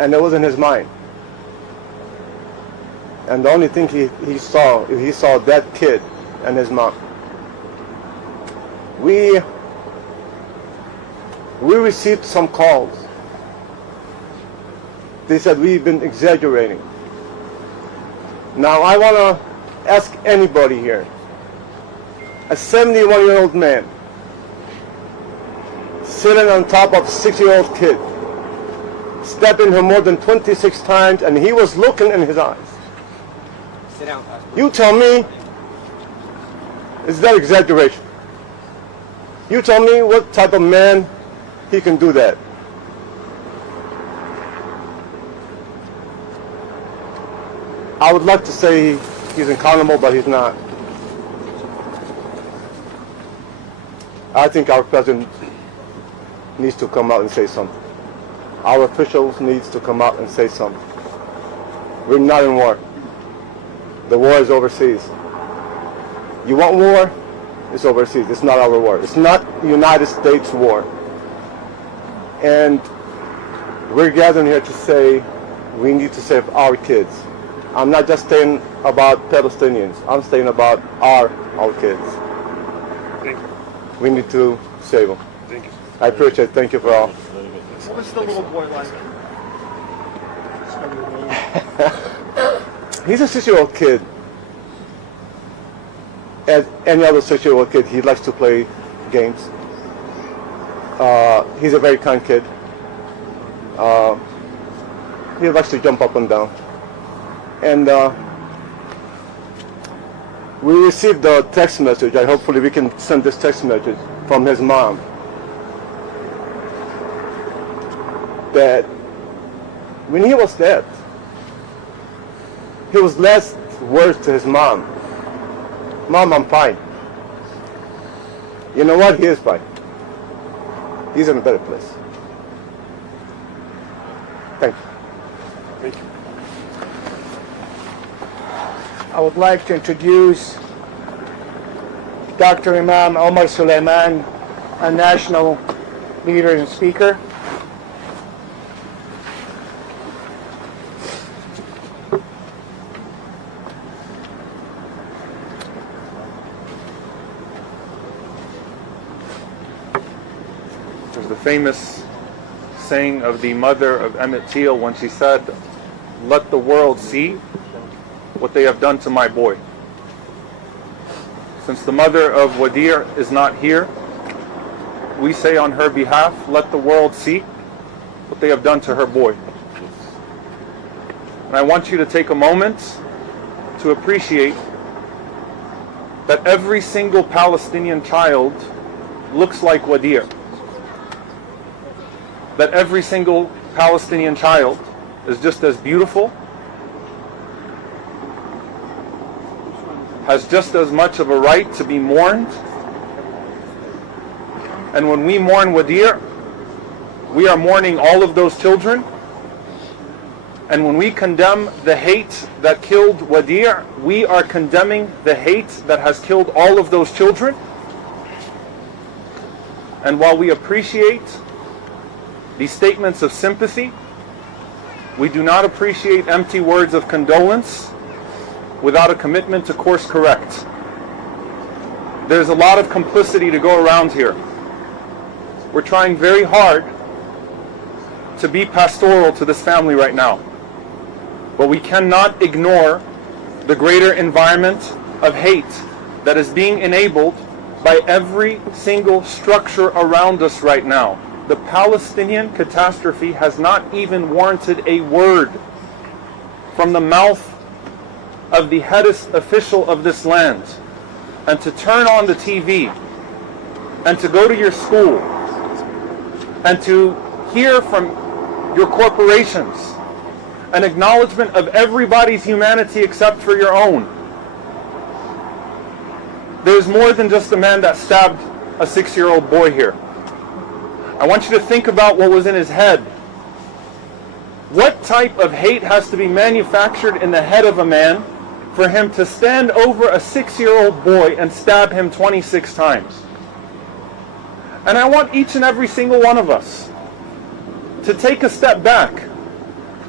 and it was in his mind. And the only thing he saw that kid and his mom. We received some calls. They said we've been exaggerating. Now I want to ask anybody here, a 71-year-old man sitting on top of a 6-year-old kid, stabbing him more than 26 times, and he was looking in his eyes. Sit down, Pastor. You tell me, is that exaggeration? You tell me what type of man he can do that. I would like to say he's accountable, but he's not. I think our president needs to come out and say something. Our officials needs to come out and say something. We're not in war. The war is overseas. You want war? It's overseas. It's not our war. It's not United States war. And we're gathering here to say we need to save our kids. I'm not just saying about Palestinians. I'm saying about our kids. Thank you. We need to save them. Thank you. I appreciate it. Thank you for all. What was the little boy like? He's a 6-year-old kid. As any other 6-year-old kid, he likes to play games. He's a very kind kid. He likes to jump up and down. And we received a text message, and hopefully we can send this text message from his mom, that when he was dead, his last words to his mom, "Mom, I'm fine." You know what? He is fine. He's in a better place. Thank you. Thank you. I would like to introduce Dr. Imam Omar Suleiman, a national leader and speaker. There's the famous saying of the mother of N18L when she said, "Let the world see what they have done to my boy." Since the mother of Wadea is not here, we say on her behalf, let the world see what they have done to her boy. And I want you to take a moment to appreciate that every single Palestinian child looks like Wadea. That every single Palestinian child is just as beautiful, has just as much of a right to be mourned. And when we mourn Wadea, we are mourning all of those children. And when we condemn the hate that killed Wadea, we are condemning the hate that has killed all of those children. And while we appreciate these statements of sympathy, we do not appreciate empty words of condolence without a commitment to course correct. There's a lot of complicity to go around here. We're trying very hard to be pastoral to this family right now, but we cannot ignore the greater environment of hate that is being enabled by every single structure around us right now. The Palestinian catastrophe has not even warranted a word from the mouth of the headest official of this land. And to turn on the TV and to go to your school and to hear from your corporations an acknowledgement of everybody's humanity except for your own. There's more than just a man that stabbed a 6-year-old boy here. I want you to think about what was in his head. What type of hate has to be manufactured in the head of a man for him to stand over a 6-year-old boy and stab him 26 times? And I want each and every single one of us to take a step back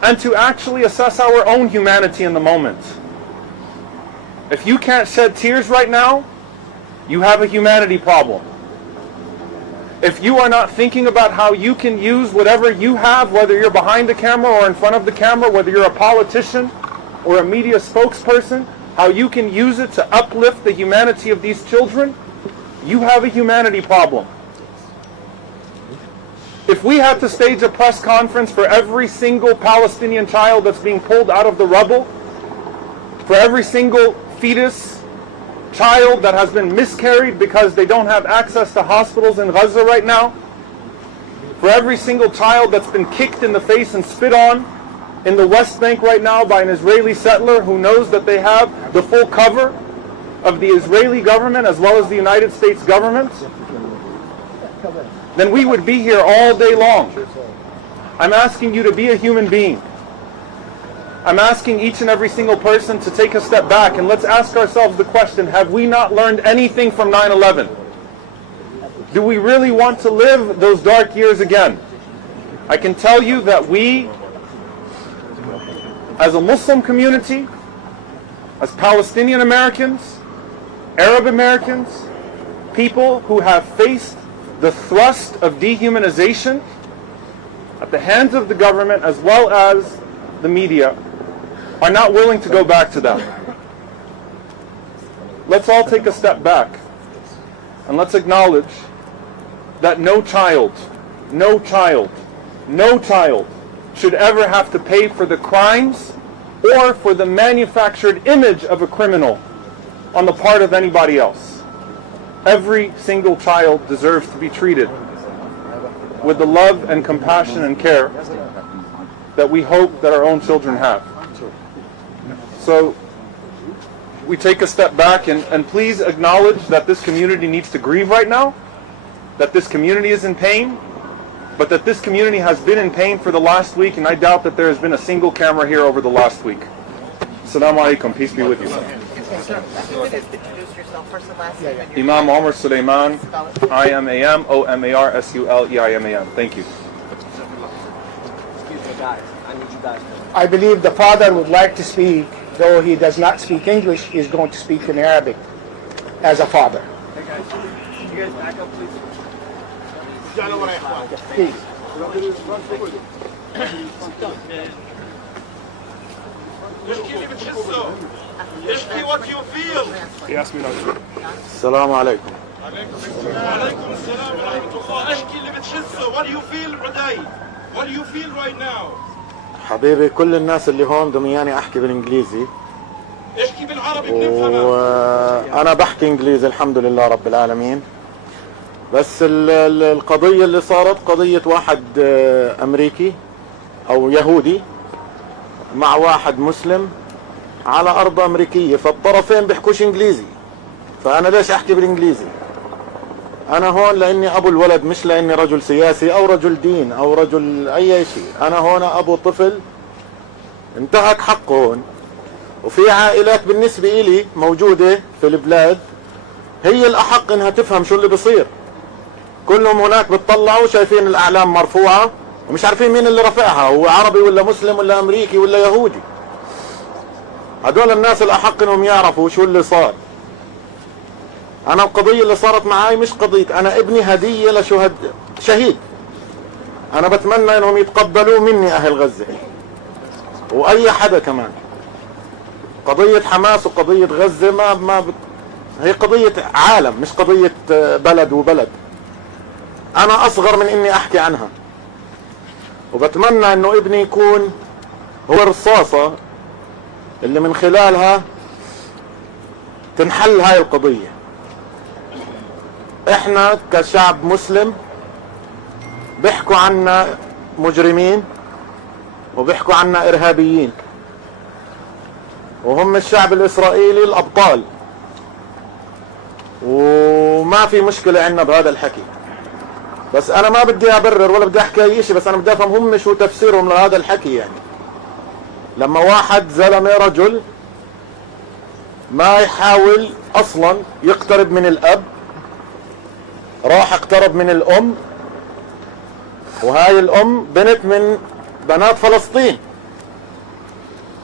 and to actually assess our own humanity in the moment. If you can't shed tears right now, you have a humanity problem. If you are not thinking about how you can use whatever you have, whether you're behind the camera or in front of the camera, whether you're a politician or a media spokesperson, how you can use it to uplift the humanity of these children, you have a humanity problem. If we had to stage a press conference for every single Palestinian child that's being pulled out of the rubble, for every single fetus, child that has been miscarried because they don't have access to hospitals in Gaza right now, for every single child that's been kicked in the face and spit on in the West Bank right now by an Israeli settler who knows that they have the full cover of the Israeli government as well as the United States government, then we would be here all day long. I'm asking you to be a human being. I'm asking each and every single person to take a step back and let's ask ourselves the question, have we not learned anything from 9/11? Do we really want to live those dark years again? I can tell you that we, as a Muslim community, as Palestinian Americans, Arab Americans, people who have faced the thrust of dehumanization at the hands of the government as well as the media, are not willing to go back to them. Let's all take a step back and let's acknowledge that no child should ever have to pay for the crimes or for the manufactured image of a criminal on the part of anybody else. Every single child deserves to be treated with the love and compassion and care that we hope that our own children have. So we take a step back and please acknowledge that this community needs to grieve right now, that this community is in pain, but that this community has been in pain for the last week, and I doubt that there has been a single camera here over the last week. Assalamu alaikum, peace be with you. Introduce yourself first and last name. Imam Omar Suleiman, I-M-A-M, O-M-A-R-S-U-L-E-I-M-A-N. Thank you. Excuse me, guys. I need you guys to... I believe the father would like to speak, though he does not speak English, he is going to speak in Arabic as a father. Hey guys, can you guys back up, please? Please. Eshki what you feel. He asked me not to. السلام عليكم. Alaikum assalam wa rahmatullah. Eshki اللي بتحسه. What do you feel today? What do you feel right now? حبيبي كل الناس اللي هون بدهم اياني احكي بالانجليزي. اشكي بالعربي بنفهمها. وانا بحكي انجليزي الحمد لله رب العالمين. بس القضية اللي صارت قضية واحد امريكي او يهودي مع واحد مسلم على ارض امريكية، فالطرفين بيحكوش انجليزي، فانا ليش احكي بالانجليزي؟ انا هون لاني ابو الولد، مش لاني رجل سياسي او رجل دين او رجل اي شيء. انا هون ابو طفل انتهك حقه هون، وفي عائلات بالنسبة إلي موجودة في البلاد هي الأحق إنها تفهم شو اللي بصير. كلهم هناك بتطلعوا شايفين الأعلام مرفوعة ومش عارفين مين اللي رفعها، هو عربي ولا مسلم ولا أمريكي ولا يهودي. هدول الناس الأحق إنهم يعرفوا شو اللي صار. أنا القضية اللي صارت معاي مش قضية، أنا ابني هدية شهيد. أنا بتمنى إنهم يتقبلوا مني أهل غزة وأي حدا كمان. قضية حماس وقضية غزة هي قضية عالم، مش قضية بلد وبلد. أنا أصغر من إني أحكي عنها، وبتمنى إنه ابني يكون هو الرصاصة اللي من خلالها تنحل هاي القضية. إحنا كشعب مسلم بيحكوا عنا مجرمين وبيحكوا عنا إرهابيين، وهم الشعب الإسرائيلي الأبطال، وما في مشكلة عنا بهذا الحكي. بس أنا ما بدي أبرر ولا بدي أحكي أي شيء، بس أنا بدي أفهم هم شو تفسيرهم لهذا الحكي. يعني لما واحد زلمة رجل ما يحاول أصلا يقترب من الأب، راح اقترب من الأم، وهاي الأم بنت من بنات فلسطين،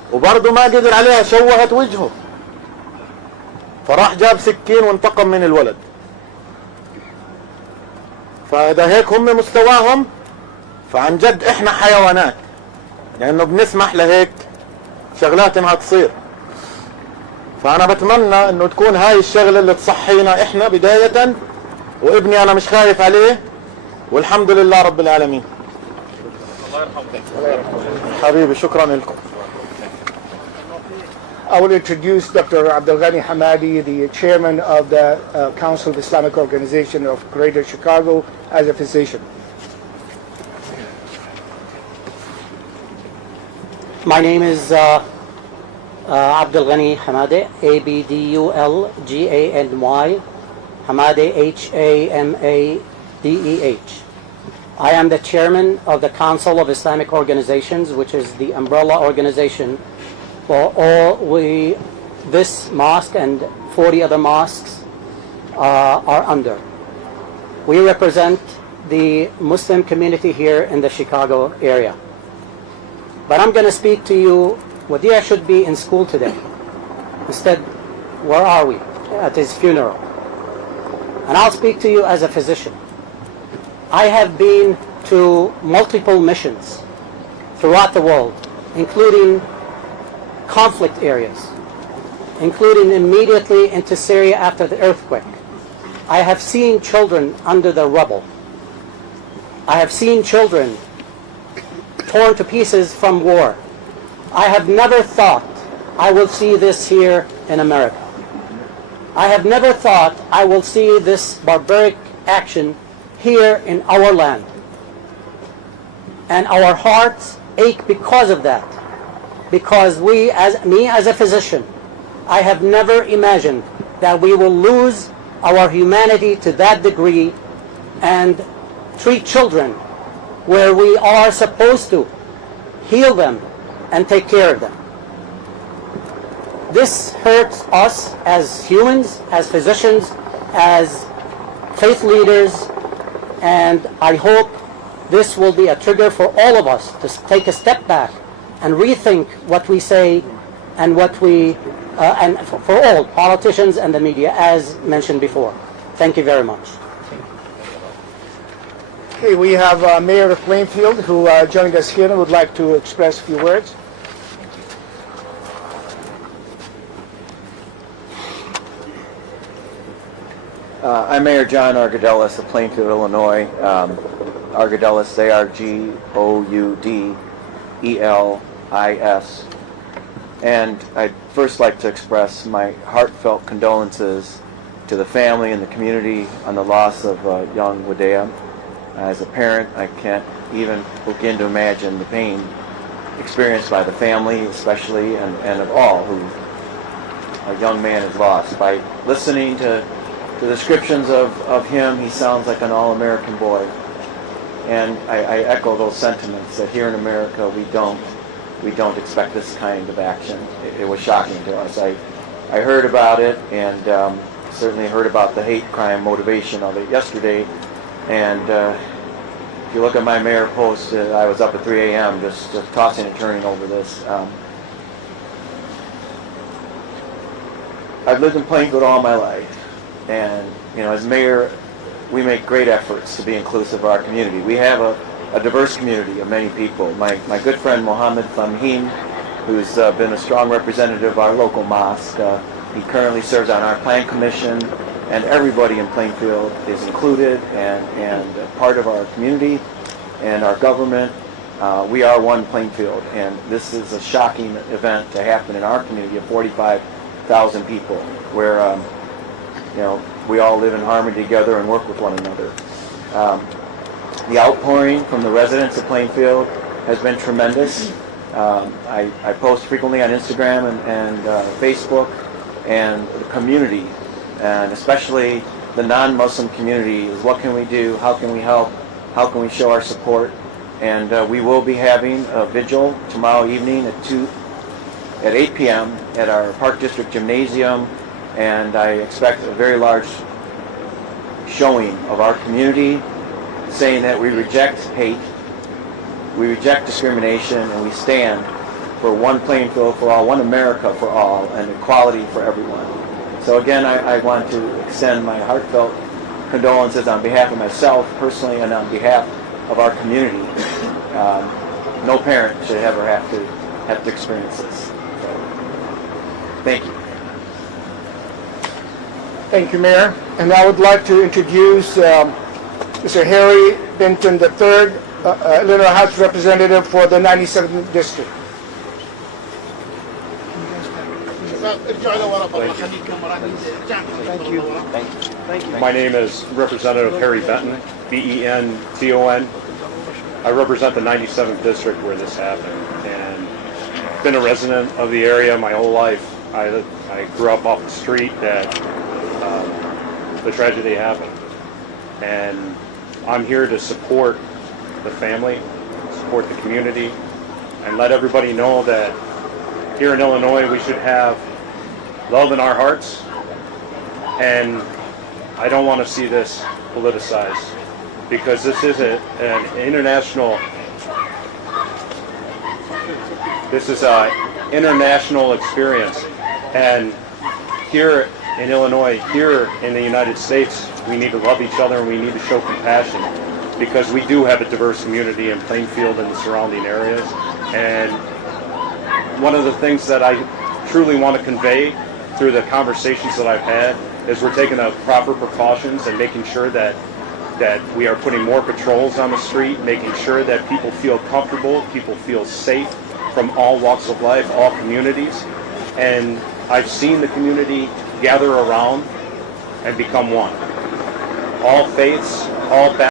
وبرضه ما قدر عليها، شوهت وجهه، فراح جاب سكين وانتقم من الولد. فإذا هيك هم مستواهم، فعن جد احنا حيوانات، لأنه بنسمح لهيك شغلات انها تصير. فأنا بتمنى انه تكون هاي الشغلة اللي تصحينا احنا بداية، وابني انا مش خايف عليه، والحمد لله رب العالمين. حبيبي شكرا لكم. I will introduce Dr. Abdul Ghani Hamadi, the chairman of the Council of Islamic Organization of Greater Chicago, as a physician. My name is Abdul Ghani Hamadi, Abdulghany, Hamadi, Hamadeh. I am the chairman of the Council of Islamic Organizations, which is the umbrella organization for all this mosque and 40 other mosques are under. We represent the Muslim community here in the Chicago area. But I'm going to speak to you. Wadea should be in school today. Instead, where are we? At his funeral. And I'll speak to you as a physician. I have been to multiple missions throughout the world, including conflict areas, including immediately into Syria after the earthquake. I have seen children under the rubble. I have seen children torn to pieces from war. I have never thought I will see this here in America. I have never thought I will see this barbaric action here in our land. And our hearts ache because of that. Because me as a physician, I have never imagined that we will lose our humanity to that degree and treat children where we are supposed to heal them and take care of them. This hurts us as humans, as physicians, as faith leaders, and I hope this will be a trigger for all of us to take a step back and rethink what we say and what we, and for all politicians and the media, as mentioned before. Thank you very much. Okay, we have Mayor of Plainfield who joined us here and would like to express a few words. I'm Mayor John Argadelis of Plainfield, Illinois. Argadelis, Argoudelis. And I'd first like to express my heartfelt condolences to the family and the community on the loss of young Wadea. As a parent, I can't even begin to imagine the pain experienced by the family, especially, and of all who a young man is lost. By listening to the descriptions of him, he sounds like an all-American boy. And I echo those sentiments that here in America we don't expect this kind of action. It was shocking to us. I heard about it, and certainly heard about the hate crime motivation of it yesterday. And if you look at my mayor post, I was up at 3 a.m. just tossing and turning over this. I've lived in Plainfield all my life, and as mayor, we make great efforts to be inclusive of our community. We have a diverse community of many people. My good friend Mohammed Famhim, who's been a strong representative of our local mosque, he currently serves on our plan commission, and everybody in Plainfield is included and part of our community and our government. We are one Plainfield, and this is a shocking event to happen in our community of 45,000 people, where we all live in harmony together and work with one another. The outpouring from the residents of Plainfield has been tremendous. I post frequently on Instagram and Facebook, and the community, and especially the non-Muslim community, is what can we do, how can we help, how can we show our support. And we will be having a vigil tomorrow evening at 8 p.m. at our Park District Gymnasium, and I expect a very large showing of our community saying that we reject hate, we reject discrimination, and we stand for one playing field for all, one America for all, and equality for everyone. So again, I want to extend my heartfelt condolences on behalf of myself personally and on behalf of our community. No parent should ever have to experience this. So, thank you. Thank you, Mayor. And I would like to introduce Mr. Harry Benton III, Illinois House Representative for the 97th District. Thank you. Thank you. My name is Representative Harry Benton, B-E-N-T-O-N. I represent the 97th District where this happened, and been a resident of the area my whole life. I grew up off the street that the tragedy happened, and I'm here to support the family, support the community, and let everybody know that here in Illinois we should have love in our hearts, and I don't want to see this politicized, because this is an international experience, and here in Illinois, here in the United States, we need to love each other and we need to show compassion, because we do have a diverse community in Plainfield and the surrounding areas. And one of the things that I truly want to convey through the conversations that I've had is we're taking the proper precautions and making sure that we are putting more patrols on the street, making sure that people feel comfortable, people feel safe from all walks of life, all communities. And I've seen the community gather around and become one. All faiths, all